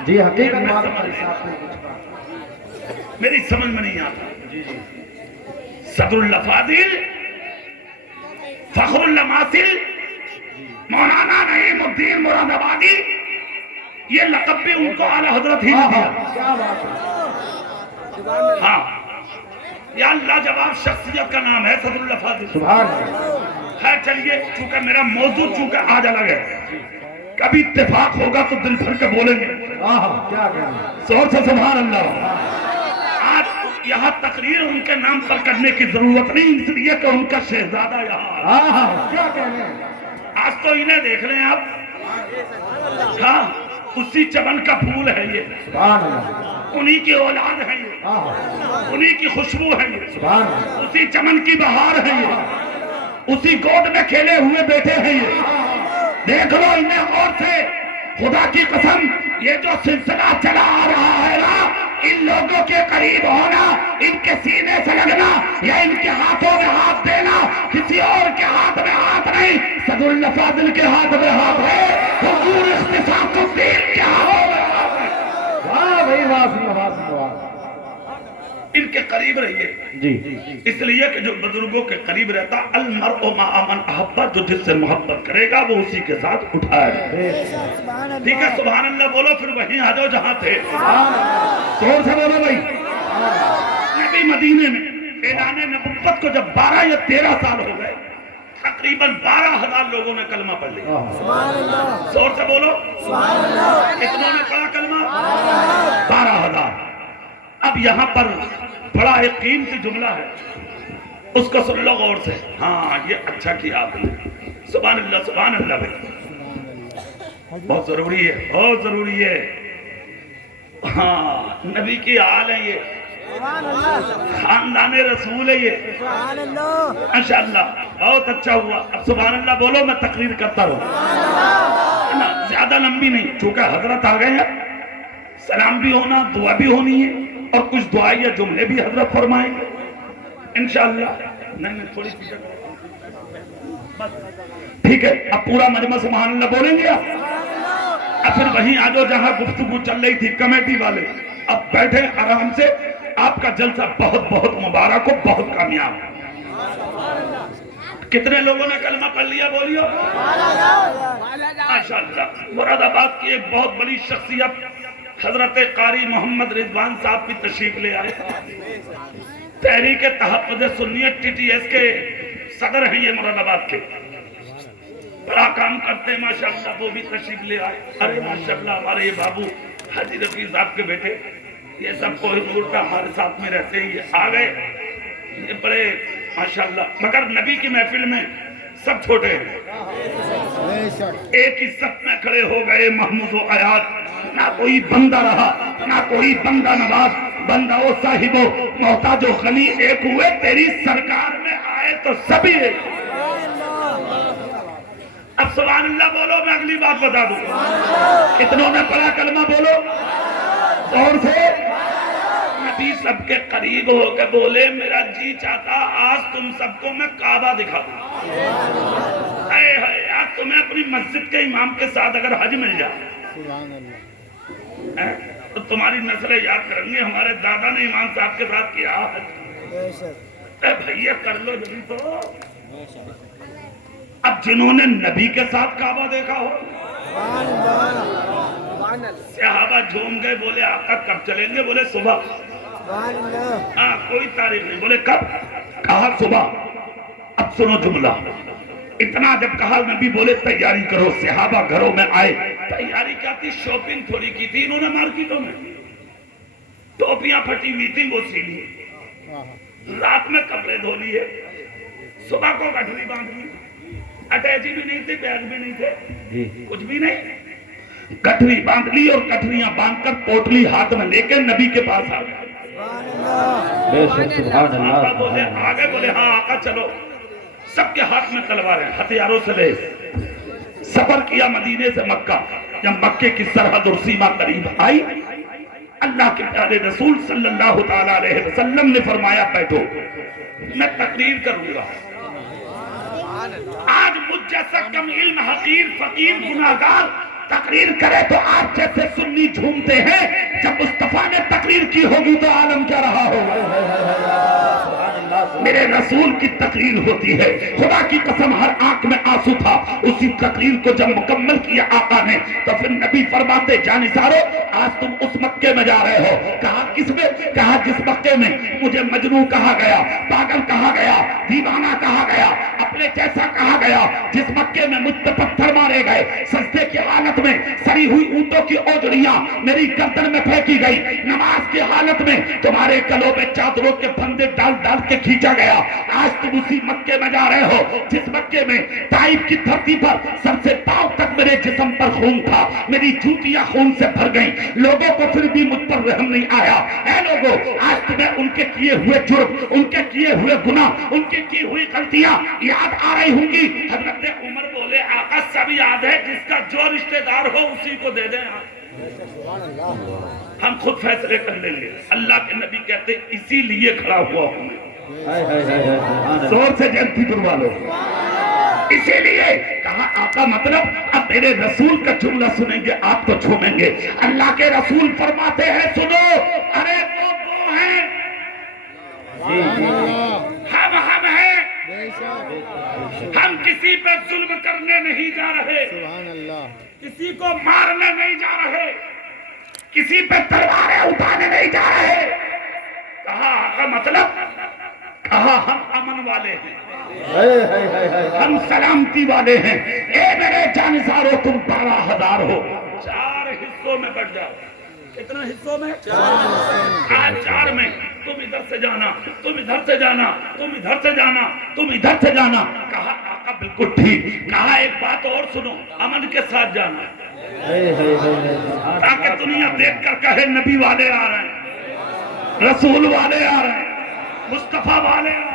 جی حقیقت میں بات سمجھ- ہمارے ساتھ میں کچھ بات میری سمجھ میں نہیں آتا. جی جی صدر الفاضل فخر الماسل مولانا نعیم الدین مراد آبادی، یہ لقب بھی ان کو اعلی حضرت ہی نے دیا. کیا بات ہے ہاں یا اللہ جواب شخصیت کا نام ہے صدر الفاضل. سبحان اللہ خیر چلیے، چونکہ میرا موضوع چونکہ آج الگ ہے، کبھی اتفاق ہوگا تو دل بھر کے بولیں گے کیا کہنا زور سے سبحان اللہ. آج یہاں تقریر ان کے نام پر کرنے کی ضرورت نہیں، اس لیے کہ ان کا شہزادہ یہاں ہے. کیا کہنے آج تو انہیں دیکھ لیں آپ، ہاں اسی چمن کا پھول ہے یہ، سبحان اللہ انہی کی اولاد ہے یہ، انہی کی خوشبو ہے یہ، سبحان اللہ اسی چمن کی بہار ہے یہ، اسی گود میں کھیلے ہوئے بیٹے ہیں یہ. دیکھ لو انہیں غور سے، خدا کی قسم یہ جو سلسلہ چلا آ رہا ہے نا، ان لوگوں کے قریب ہونا، ان کے سینے سے لگنا یا ان کے ہاتھوں میں ہاتھ دینا، کسی اور کے ہاتھ میں ہاتھ نہیں، صدر الفاضل کے ہاتھ میں ہاتھ ہے، حضور اختصاص الدین کے ہاتھوں میں ہاتھ ہے. واہ بھائی واہ سن واہ سن واہ ان کے قریب رہیے، جی اس لیے کہ جو بزرگوں کے قریب رہتا، المرء مع من احب، جو جس سے محبت کرے گا وہ اسی کے ساتھ اٹھائے. ٹھیک ہے سبحان اللہ بولو، پھر وہیں آ جاؤ جہاں تھے. زور سے بولو بھائی. نبی مدینے میں اعلان نبوت کو جب 12 یا 13 سال ہو گئے، تقریباً 12,000 لوگوں نے کلمہ پڑھ لیا. زور سے بولو، کتنوں نے پڑھا کلمہ؟ 12,000. اب یہاں پر بڑا ایک قیمتی جملہ ہے، اس کو سن لو غور سے. ہاں یہ اچھا کیا آپ نے، سبحان اللہ سبحان اللہ بھائی، بہت ضروری ہے بہت ضروری ہے. ہاں نبی کی آل ہے یہ، خاندان رسول ہے یہ، ماشاءاللہ بہت اچھا ہوا. اب سبحان اللہ بولو، میں تقریر کرتا رہوں، زیادہ لمبی نہیں، چونکہ حضرت آ گئے ہیں، سلام بھی ہونا، دعا بھی ہونی ہے، اور کچھ دعائیں جملے بھی حضرت فرمائیں گے انشاءاللہ. نہیں تھوڑی پیچھے ٹھیک ہے. اب پورا مجمع سبحان اللہ بولیں گے آپ. اب پھر وہیں آ جاؤ جہاں گفتگو چل رہی تھی. کمیٹی والے اب بیٹھے آرام سے، آپ کا جلسہ بہت بہت مبارک ہو، بہت کامیاب. کتنے لوگوں نے کلمہ پڑھ لیا بولیو؟ ماشاءاللہ. مراد آباد کی ایک بہت بڑی شخصیت حضرت قاری محمد رضوان صاحب بھی تشریف لے آئے. تحریک تحفظ سنیت ٹی ٹی ایس کے صدر ہیں یہ مراد آباد کے، بڑا کام کرتے ہیں ماشاءاللہ، وہ بھی تشریف لے آئے. ارے ماشاءاللہ ہمارے یہ بابو حاجی رفیع صاحب کے بیٹے، یہ سب کوہ نور پہ ہمارے ساتھ میں رہتے ہی آ گئے. یہ بڑے ماشاءاللہ، مگر نبی کی محفل میں سب چھوٹے ہیں. بے شک ایک ہی صف میں کھڑے ہو گئے محمود و آیات. نہ کوئی بندہ رہا نہ کوئی بندہ نواز، بندہ و صاحب و محتاج و غنی ایک ہوئے، تیری سرکار میں آئے تو سبھی ایک. اب سبحان اللہ بولو، میں اگلی بات بتا دوں. کتنوں نے پڑھا کلمہ بولو زور سے. نبی سب کے قریب ہو کے بولے، میرا جی چاہتا آج تم سب کو میں کعبہ دکھا دوں. اے آج تمہیں اپنی مسجد کے امام کے ساتھ اگر حج مل جائے سبحان اللہ تو تمہاری نسلیں یاد کریں گے ہمارے دادا نے امام صاحب کے ساتھ کیا حج. اے بھئیے کر لو جلدی تو. اب جنہوں نے نبی کے ساتھ کعبہ دیکھا ہو، صحابہ جھوم گئے، بولے آقا کب چلیں گے؟ بولے صبح. ہاں کوئی تاریخ نہیں، بولے کب؟ کہا صبح. اب سنو جملہ، اتنا جب کہا نبی بولے تیاری کرو. صحابہ گھروں میں آئے. تیاری کیا تھی؟ شاپنگ تھوڑی کی تھی انہوں نے مارکیٹوں میں، ٹوپیاں پھٹی ہوئی تھی وہ سی لی، رات میں کپڑے دھو لیے، صبح کو گٹھڑی باندھ لی. اٹیچی بھی نہیں تھی، بیگ بھی نہیں تھے، کچھ بھی نہیں. گٹھڑی باندھ لی اور گٹھڑیاں باندھ کر پوٹلی ہاتھ میں لے کے نبی کے پاس آ گئے. آقا بولے آگے، بولے ہاں آقا چلو. سب کے ہاتھ میں تلواریں، ہتھیاروں سے لیس. سفر کیا مدینے سے مکہ. جب مکے کی سرحد اور سیما قریب آئی، اللہ کے پیارے رسول صلی اللہ تعالیٰ علیہ وسلم نے فرمایا بیٹھو میں تقریر کروں گا. آج مجھ جیسا کم علم حقیر فقیر گناہگار تقریر کرے تو آپ جیسے سنی جھومتے ہیں، جب مصطفیٰ نے تقریر کی ہوگی تو عالم کیا رہا ہوگا؟ میرے رسول کی تقریر ہوتی ہے، خدا کی قسم ہر آنکھ میں آنسو تھا اسی تقریر کو جب مکمل کیا آقا نے، تو پھر نبی فرماتے جانثارو آج تم اس مکے میں جا رہے ہو۔ کہا کس میں؟ کہا جس مکے میں مجھے مجنون کہا گیا، پاگل کہا گیا، دیوانہ کہا گیا، اپنے جیسا کہا گیا، جس مکے میں مجھ پہ پتھر مارے گئے، سجدے کی حالت میں سڑی ہوئی اونٹوں کی اوجڑیاں میری گردن میں پھینکی گئی، نماز کی حالت میں تمہارے گلوں میں چادروں کے پھندے ڈال ڈال کے کھینچا گیا، آج تم اسی مکے میں جا رہے ہو جس مکے میں طائف کی دھرتی پر سر سے پاؤں تک میرے جسم پر خون تھا، میری جوتیاں خون سے بھر گئیں، لوگوں کو پھر بھی مجھ پر رحم نہیں آیا۔ اے لوگوں، آج تمہیں ان کے کیے ہوئے جرم، ان کے کیے ہوئے گناہ، ان کی کی ہوئی غلطیاں یاد آ رہی ہوں گی۔ حضرت عمر بولے آقا سب یاد ہے، جس کا جو رشتہ دار ہو اسی کو دے دیں، ہم خود فیصلے کر لیں گے۔ اللہ کے نبی کہتے اسی لیے کھڑا ہوا ہوں میں، زور سے جنتی کروا لو، اسی لیے کہا آقا مطلب اب میرے رسول کا جملہ سنیں گے آپ کو چھومیں گے۔ اللہ کے رسول فرماتے ہیں سنو، ارے وہ دو ہیں، ہم ہیں، بے شک ہم کسی پہ ظلم کرنے نہیں جا رہے، سبحان اللہ کسی کو مارنے نہیں جا رہے، کسی پہ تلواریں اٹھانے نہیں جا رہے۔ کہا آقا مطلب؟ کہا ہم امن والے ہیں، ہم سلامتی والے ہیں۔ اے میرے جانثارو تم 12,000 ہو، 4 حصوں میں بٹ جاؤ۔ کتنا حصوں میں؟ 4 میں، تم ادھر سے جانا، تم ادھر سے جانا، تم ادھر سے جانا، تم ادھر سے جانا۔ کہا آقا بالکل ٹھیک۔ کہا ایک بات اور سنو، امن کے ساتھ جانا، تاکہ دنیا دیکھ کر کہے نبی والے آ رہے ہیں، رسول والے آ رہے ہیں، مصطفیٰ والے آ رہے ہیں،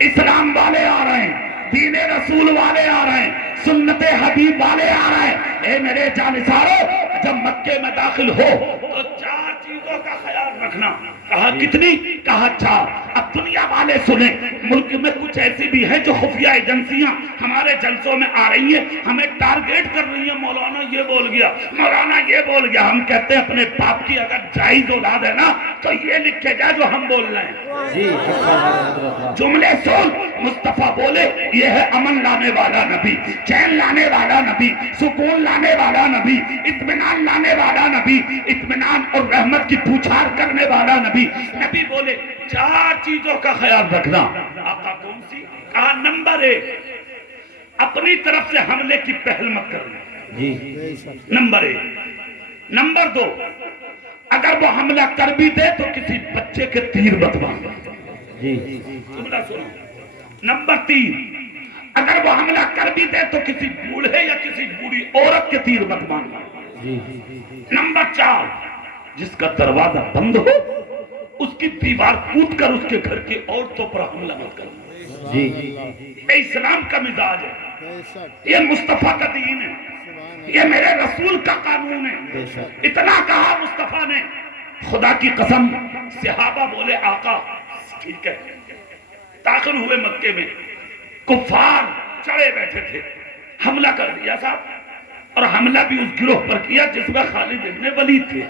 اسلام والے آ رہے ہیں، دین رسول والے آ رہے ہیں، سنت حبیب والے آ رہے ہیں۔ اے میرے جانثارو جب مکے میں داخل ہو تو 4 چیزوں کا خیال رکھنا۔ کہا کتنی؟ کہا 4۔ اب دنیا والے سنیں، ملک میں کچھ ایسی بھی ہیں جو خفیہ ایجنسیاں ہمارے جلسوں میں آ رہی ہیں، ہمیں ٹارگیٹ کر رہی ہیں، مولانا یہ بول گیا، مولانا یہ بول گیا۔ ہم کہتے ہیں اپنے باپ کی اگر جائز اولاد ہے نا تو یہ لکھے جائے جو ہم بول رہے ہیں۔ جملے سن، مصطفیٰ بولے یہ ہے امن لانے والا نبی، چین لانے والا نبی، سکون لانے والا نبی، اطمینان لانے والا نبی، اطمینان اور رحمت کی پوچھار کرنے والا نبی۔ نبی بولے 4 چیزوں کا خیال رکھنا۔ آقا کون سی؟ کہا نمبر 1، اپنی طرف سے حملے کی پہل مت کرنا، نمبر 1۔ نمبر 2، اگر وہ حملہ کر بھی دے تو کسی بچے کے تیر مت مارنا۔ جملہ سنو۔ نمبر 3، اگر وہ حملہ کر بھی دے تو کسی بوڑھے یا کسی بوڑھی عورت کے تیر مت مارنا۔ نمبر 4، جس کا دروازہ بند ہو اس کی دیوار کود کر اس کے گھر کی عورتوں پر حملہ مت کرنا۔ یہ اسلام کا مزاج ہے، بے شک یہ مصطفیٰ کا دین ہے، یہ میرے رسول کا قانون ہے۔ اتنا کہا مصطفیٰ نے، خدا کی قسم صحابہ بولے آقا ٹھیک ہے۔ داخل ہوئے مکے میں، کفار چڑھے بیٹھے تھے، حملہ کر دیا صاحب، اور حملہ بھی اس گروہ پر کیا جس میں خالد ابن ولید تھے۔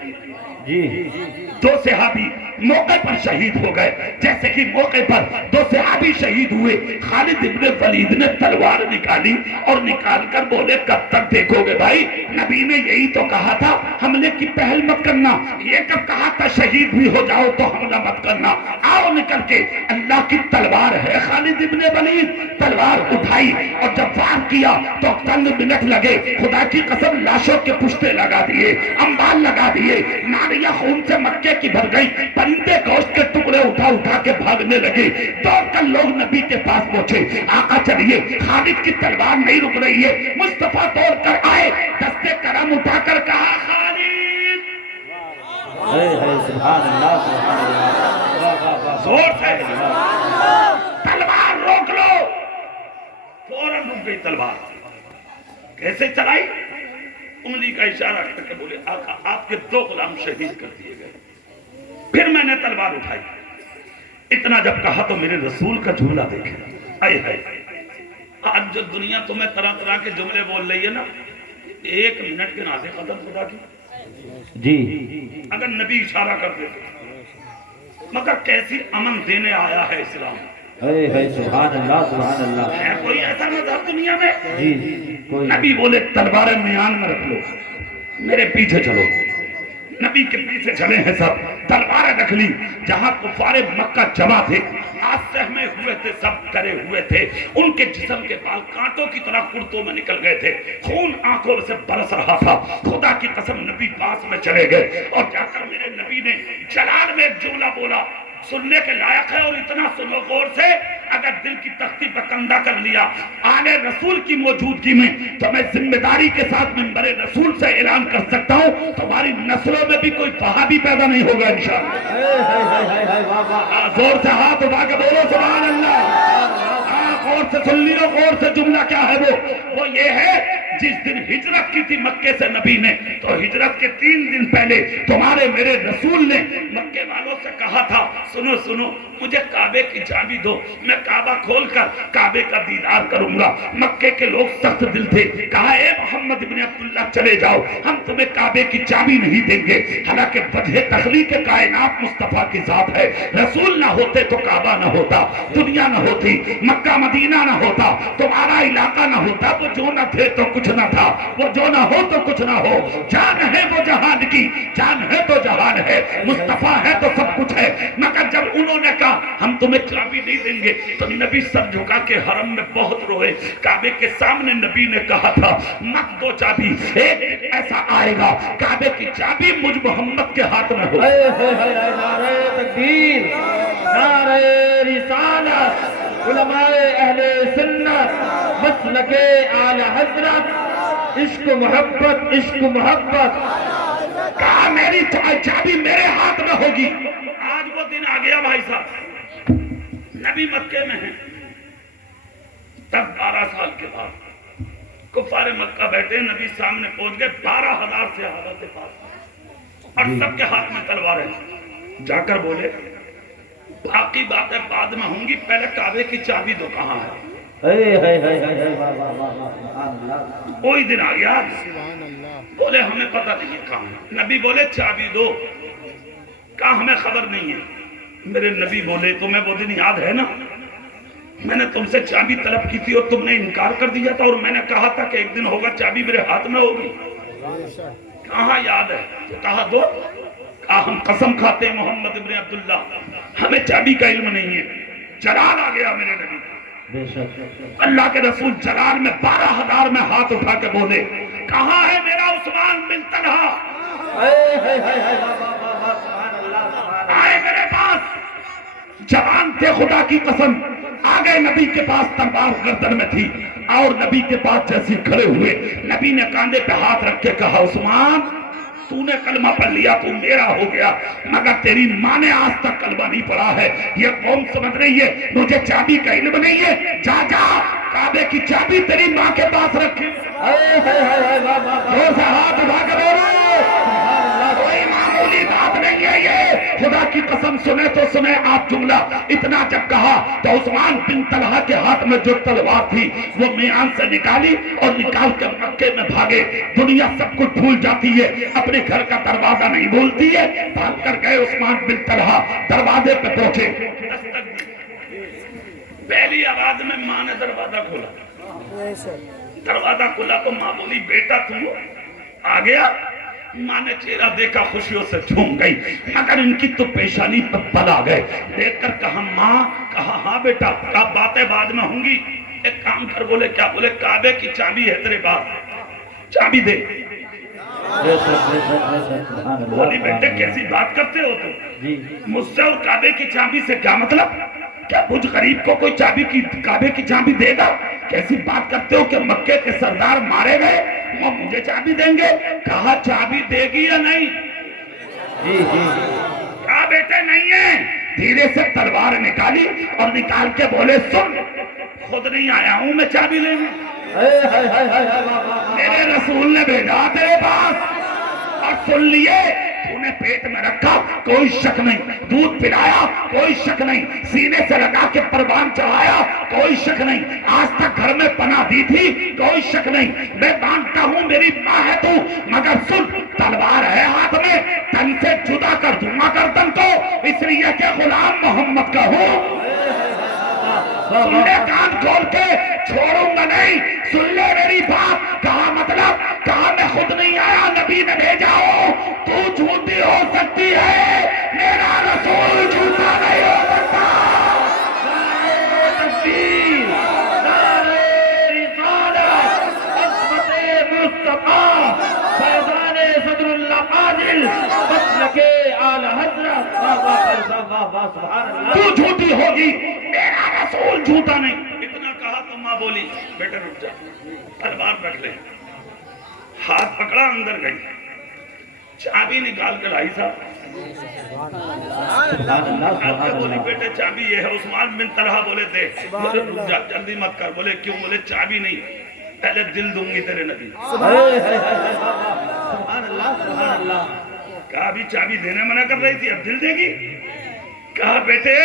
2 صحابی موقع پر شہید ہو گئے، جیسے کہ موقع پر 2 صحابی شہید ہوئے۔ خالد ابن ولید نے تلوار نکالی اور نکال کر بولے کب تک دیکھو گے بھائی، نبی نے یہی تو کہا تھا حملے کی پہل مت کرنا، یہ کب کہا تھا شہید بھی ہو جاؤ تو حملہ مت کرنا، آؤ نکل کے۔ اللہ کی تلوار ہے خالد ابن ولید، تلوار اٹھائی اور جب وار کیا تو چند منٹ لگے، خدا کی قسم لاشوں کے پشتے لگا دیے، انبال لگا دیے، ناریاں خون سے مکے کی بھر گئی، پرندے گوشت کے ٹکڑے اٹھا اٹھا کے بھاگنے لگے۔ دوڑ کر لوگ نبی کے پاس پہنچے، آقا چلیے، خالد کی تلوار نہیں رک رہی ہے۔ مصطفیٰ دوڑ کر آئے، دستے کرم اٹھا کر کہا خالد، زور سے تلوار روک لو۔ فوراً رک گئی تلوار۔ کیسے چلائی؟ انگلی کا اشارہ کر کے بولے آقا آپ کے 2 غلام شہید کر دیے گئے۔ پھر میں نے تلوار اٹھائی۔ اتنا جب کہا تو میرے رسول کا جملہ دیکھے، آئے آج جو دنیا تمہیں طرح طرح کے جملے بول رہی ہے نا، 1 منٹ کے ناطے قدم خدا کی جی اگر نبی اشارہ کر دیتے مگر کیسی امن دینے آیا ہے اسلام. سبحان اللہ ہے کوئی ایسا مذہب دنیا میں؟ جی کوئی نبی بولے تلواریں میان میں رکھ لو میرے پیچھے چلو. نبی کے پیچھے چلے ہیں سب تلواریں رکھ لی. جہاں کفار مکہ جمع تھے آج سہمے ہوئے تھے سب کرے ہوئے تھے. ان کے جسم کے بال کانٹوں کی طرح کرتوں میں نکل گئے تھے. خون آنکھوں سے برس رہا تھا. خدا کی قسم نبی پاس میں چلے گئے اور جا کر میرے نبی نے جلال میں ایک جملہ بولا سننے کے لائق ہے. اور اتنا سنو غور سے اگر دل کی تختی پر کندھا کر لیا آل رسول کی موجودگی میں تو میں ذمہ داری کے ساتھ منبر رسول سے اعلان کر سکتا ہوں تمہاری نسلوں میں بھی کوئی وہابی پیدا نہیں ہوگا انشاءاللہ. زور سے ہاتھ اٹھا کے بولو سبحان اللہ. غور سے سن لیو غور سے جملہ کیا ہے وہ یہ ہے جس دن ہجرت کی تھی مکے سے نبی نے تو ہجرت کے 3 دن پہلے تمہارے میرے رسول نے مکے والوں سے کہا تھا سنو سنو مجھے کعبے کی چابی دو میں کعبہ کھول کر کعبے کا دیدار کروں گا. مکے کے لوگ سخت دل تھے. کہا اے محمد ابن عبداللہ چلے جاؤ ہم تمہیں کعبے کی چابی نہیں دیں گے. حالانکہ وجہ تخلیق کائنات مصطفیٰ کی ذات ہے. رسول نہ ہوتے تو کعبہ نہ ہوتا دنیا نہ ہوتی مکہ مدینہ نہ ہوتا تمہارا علاقہ نہ ہوتا. وہ جو نہ تھے تو کچھ نہ تھا وہ جو نہ ہو تو کچھ نہ ہو. جان ہے وہ جہان کی جان ہے تو جہان ہے مصطفیٰ ہے تو سب کچھ ہے. مگر جب انہوں نے کہا ہم تمہیں چابی نہیں دیں گے تو نبی سر جھکا کے حرم میں بہت روئے. کعبے کے سامنے نبی نے کہا تھا مت دو چابی ایک ایسا آئے گا کعبے کی چابی مجھ محمد کے ہاتھ میں ہو. نعرہ تکبیر نعرہ رسالت علماء اہل سنت مسلک اعلی حضرت عشق محبت کہا میری چابی میرے ہاتھ میں ہوگی. آج وہ دن آ گیا بھائی صاحب. نبی مکے میں ہیں 10-12 سال کے بعد کفار مکہ بیٹھے نبی سامنے پہنچ گئے 12,000 سے صحابہ کے پاس اور سب کے ہاتھ میں تلواریں. جا کر بولے باقی باتیں بعد میں ہوں گی پہلے کعبے کی چابی دو کہاں ہے. کوئی دن آ گیا سبحان اللہ. بولے ہمیں پتہ نہیں ہے کہاں ہے. نبی بولے چابی دو کہا ہمیں خبر نہیں ہے. میرے نبی بولے تمہیں وہ دن یاد ہے نا میں نے تم سے چابی طلب کی تھی اور تم نے انکار کر دیا تھا اور میں نے کہا تھا کہ ایک دن ہوگا چابی میرے ہاتھ میں ہوگی. کہاں یاد ہے تو کہا دو. کہا ہم قسم کھاتے ہیں محمد ابن عبداللہ ہمیں چابی کا علم نہیں ہے. جلال آ گیا میرے نبی. اللہ کے رسول جلال میں 12,000 میں ہاتھ اٹھا کے بولے کہاں ہے میرا عثمان بن طلحہ آئے میرے پاس. جوان تھے خدا کی قسم آگے نبی کے پاس تلوار گردن میں تھی اور نبی کے پاس جیسے کھڑے ہوئے نبی نے کاندھے پہ ہاتھ رکھ کے کہا عثمان تو نے کلمہ پڑھ لیا تو میرا ہو گیا مگر تیری ماں نے آج تک کلمہ نہیں پڑھا ہے. یہ قوم سمجھ رہی ہے مجھے چابی کا علم نہیں ہے. جا جا کعبے کی چابی تیری ماں کے پاس رکھی. ہاتھ اٹھا کر کوئی معمولی بات نہیں ہے یہ. خدا کی قسم سنے تو سنے آپ جملہ اتنا جب کہا تو عثمان بن طلحہ کے ہاتھ میں جو تلوار تھی وہ میان سے نکالی اور نکال کر مکے میں بھاگے. دنیا سب کچھ بھول جاتی ہے اپنے گھر کا دروازہ نہیں بھولتی ہے. بھاگ کر گئے عثمان بن طلحہ دروازے پہ پہنچے. پہلی آواز میں ماں نے دروازہ کھولا. دروازہ کھلا تو ماں بولی بیٹا تم آ گیا. ماں نے چہرہ دیکھا خوشیوں سے جھوم گئی مگر ان کی تو پیشانی پر پل آ گئے. دیکھ کر کہا ماں کہا ہاں بیٹا کہا باتیں بعد میں ہوں گی ایک کام کر. بولے کیا؟ بولے کعبے کی چابی ہے تیرے پاس چابی دے. بولی بیٹے کیسی بات کرتے ہو تم مجھ سے اور کعبے کی چابی سے کیا مطلب؟ کیا مجھ غریب کو کوئی چابی کی کعبے کی چابی دے گا؟ کیسی بات کرتے ہو کہ مکے کے سردار مارے گئے وہ مجھے چابی دیں گے. کہا چابی دے گی یا نہیں؟ کہا بیٹے نہیں ہے. دھیرے سے تلوار نکالی اور نکال کے بولے سن خود نہیں آیا ہوں میں چابی لینے میرے رسول نے بھیجا تیرے پاس اور سن لیے تو نے پیٹ میں رکھا کوئی شک نہیں، دودھ پلایا کوئی شک نہیں، سینے سے لگا کے پروان چڑھایا کوئی شک نہیں، آج تک گھر میں پناہ دی تھی کوئی شک نہیں، میں مانتا ہوں میری ماں ہے تو، مگر سن تلوار ہے ہاتھ میں، تن سے جدا کر دوں گا گردن کو، اس لیے کہ غلام محمد کا ہوں۔ سن لے کان کھول کے، چھوڑوں گا نہیں، سن لے میری بات، کہا مطلب، کہا میں خود نہیں آیا، نبی نے بھیجا ہو، تو جھوٹی ہو سکتی ہے، میرا رسول جھوٹا نہیں ہو سکتا۔ نعرہ تکبیر، نعرہ رسالت، عصمت مصطفیٰ، فیضان صدر اللہ عادل، مسلک اعلی حضرت، واہ واہ واہ واہ سبحان اللہ۔ تو جھوٹی ہوگی، میرا رسول جھوٹا نہیں۔ اتنا کہا تو ماں بولی بیٹا رک جا، تلوار رکھ لے، ہاتھ پکڑا اندر گئی، چابی نکال کر لائی صاحب، آپ کے بولی بیٹے چابی یہ ہے، عثمان بن طلحہ بولے دے، بولے رک جا جلدی مت کر، بولے کیوں، بولے چابی نہیں، پہلے دل دوں گی تیرے نبی۔ سبحان اللہ سبحان اللہ۔ کہا ابھی چابی دینے منع کر رہی تھی اب دل دے گی؟ کہا بیٹے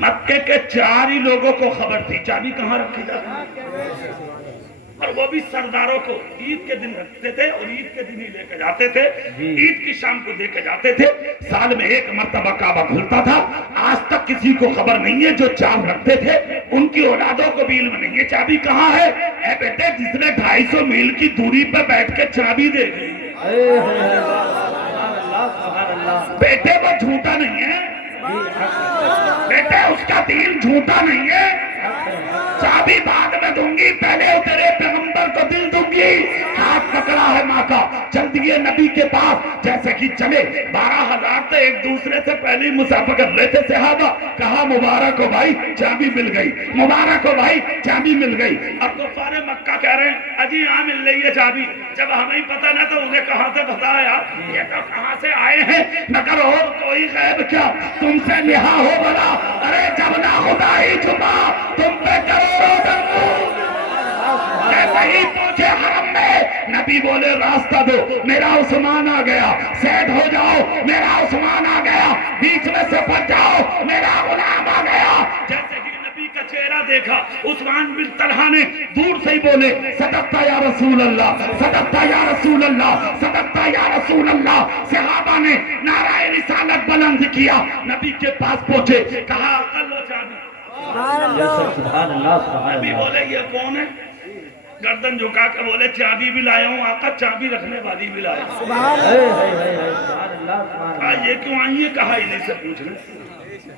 مکے کے 4 ہی لوگوں کو خبر تھی چابی کہاں رکھی جاتی، اور وہ بھی سرداروں کو، عید کے دن رکھتے تھے اور عید کے دن ہی لے کے جاتے تھے، عید کی شام کو دے کے جاتے تھے، سال میں 1 مرتبہ کعبہ کھلتا تھا، آج تک کسی کو خبر نہیں ہے، جو 4 رکھتے تھے ان کی اولادوں کو بھی علم نہیں ہے چابی کہاں ہے۔ اے بیٹے جس نے 250 میل کی دوری پہ بیٹھ کے چابی دے گئی، بیٹے وہ جھوٹا نہیں ہے، بیٹے اس کا دین جھوٹا نہیں ہے، چابی بعد میں دوں گی، پہلے تیرے پیغمبر کو دل دوں گی۔ ہاتھ پکڑا ہے ماں کا، چل دیے نبی کے پاس، جیسے کہ چلے 12,000 تو ایک دوسرے سے پہلے مسافہ کر رہے تھے صحابہ، کہا مبارک ہو بھائی چابی مل گئی، مبارک ہو بھائی چابی مل گئی۔ اب تو سارے مکہ کہہ رہے ہیں اجی یہاں مل رہی ہے چابی، جب ہمیں پتہ نہ تو انہیں کہاں سے بتایا، یہ تو کہاں سے آئے ہیں، مگر اور کوئی غیب کیا تم سے نہا ہو بلا، ارے جب نہ خدا ہی چھپا تم پہ کروڑوں درود۔ جیسے ہی پہنچے حرم میں نبی بولے راستہ دو، میرا عثمان آ گیا، سیٹ ہو جاؤ، میرا عثمان آ گیا، بیچ میں سے پھٹ جاؤ، میرا غلام آ گیا۔ جیسے ہی نبی کا چہرہ دیکھا عثمان بن طلحہ نے دور سے ہی بولے صدقتا یا رسول اللہ، صدقتا یا رسول اللہ، صدقتا یا رسول اللہ۔ صحابہ نے نعرہ رسالت بلند کیا، نبی کے پاس پہنچے، کہا عقل و چابی، سبحان اللہ۔ نبی بولے یہ کون ہے، گردن جھکا کے بولے چابی بھی لایا ہوں آقا، چابی رکھنے والی بھی لایا ہوں۔ کہا یہ کیوں آئی ہے، کہا انہیں سے پوچھ لیں،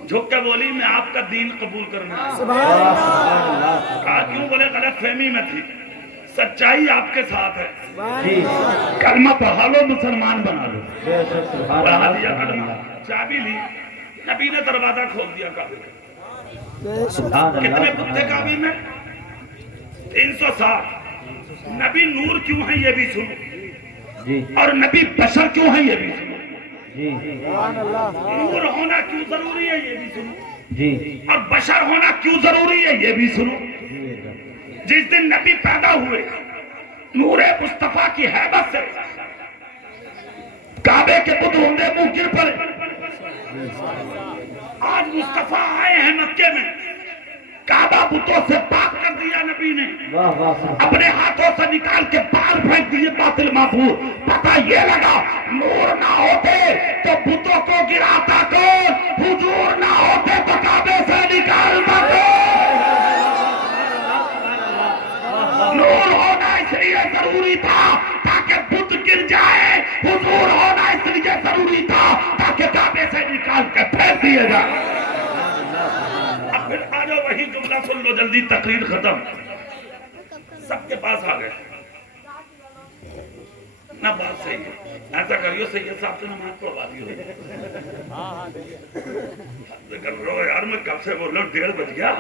جھک کے بولی میں آپ کا دین قبول کرنا ہے۔ کہا کیوں، بولے غلط فہمی میں تھی، سچائی آپ کے ساتھ ہے، کلمہ پڑھا لو مسلمان بنا لو، پڑھا دیا کلمہ، چابی لی، نبی نے دروازہ کھول دیا کعبے کا۔ کتنے بت تھے کعبے میں، 360۔ نبی نور کیوں ہے یہ بھی سنو، اور نبی بشر کیوں ہے یہ بھی سنو، نور ہونا کیوں ضروری ہے یہ بھی سنو، اور بشر ہونا کیوں ضروری ہے یہ بھی سنو۔ جس دن نبی پیدا ہوئے نور مصطفیٰ کی ہیبت سے کعبے کے بت ہوندے منہ گر پڑے، آج مصطفیٰ آئے ہیں مکے میں، کعبہ بتوں سے پاک کر دیا نبی نے، اپنے ہاتھوں سے نکال کے باہر پھینک دیے بیت المعمور۔ پتہ یہ لگا نور نہ ہوتے تو بتوں کو گراتا کون، حضور نہ ہوتے تو کعبے سے نکالتا کون۔ نور ہونا اس لیے ضروری تھا تاکہ بت گر جائے، حضور ہونا اس لیے ضروری تھا تاکہ کعبے سے نکال کے پھینک دیے جائے۔ اب پھر آ جاؤ وہی جملہ سن لو جلدی، تقریر ختم، سب کے پاس آ گئے نہ، بات صحیح ہے، ایسا کریو سید صاحب سے نماز پڑھوا دیو، کر رہو یار، میں کب سے بول رہا ہوں 1:30 بج گیا،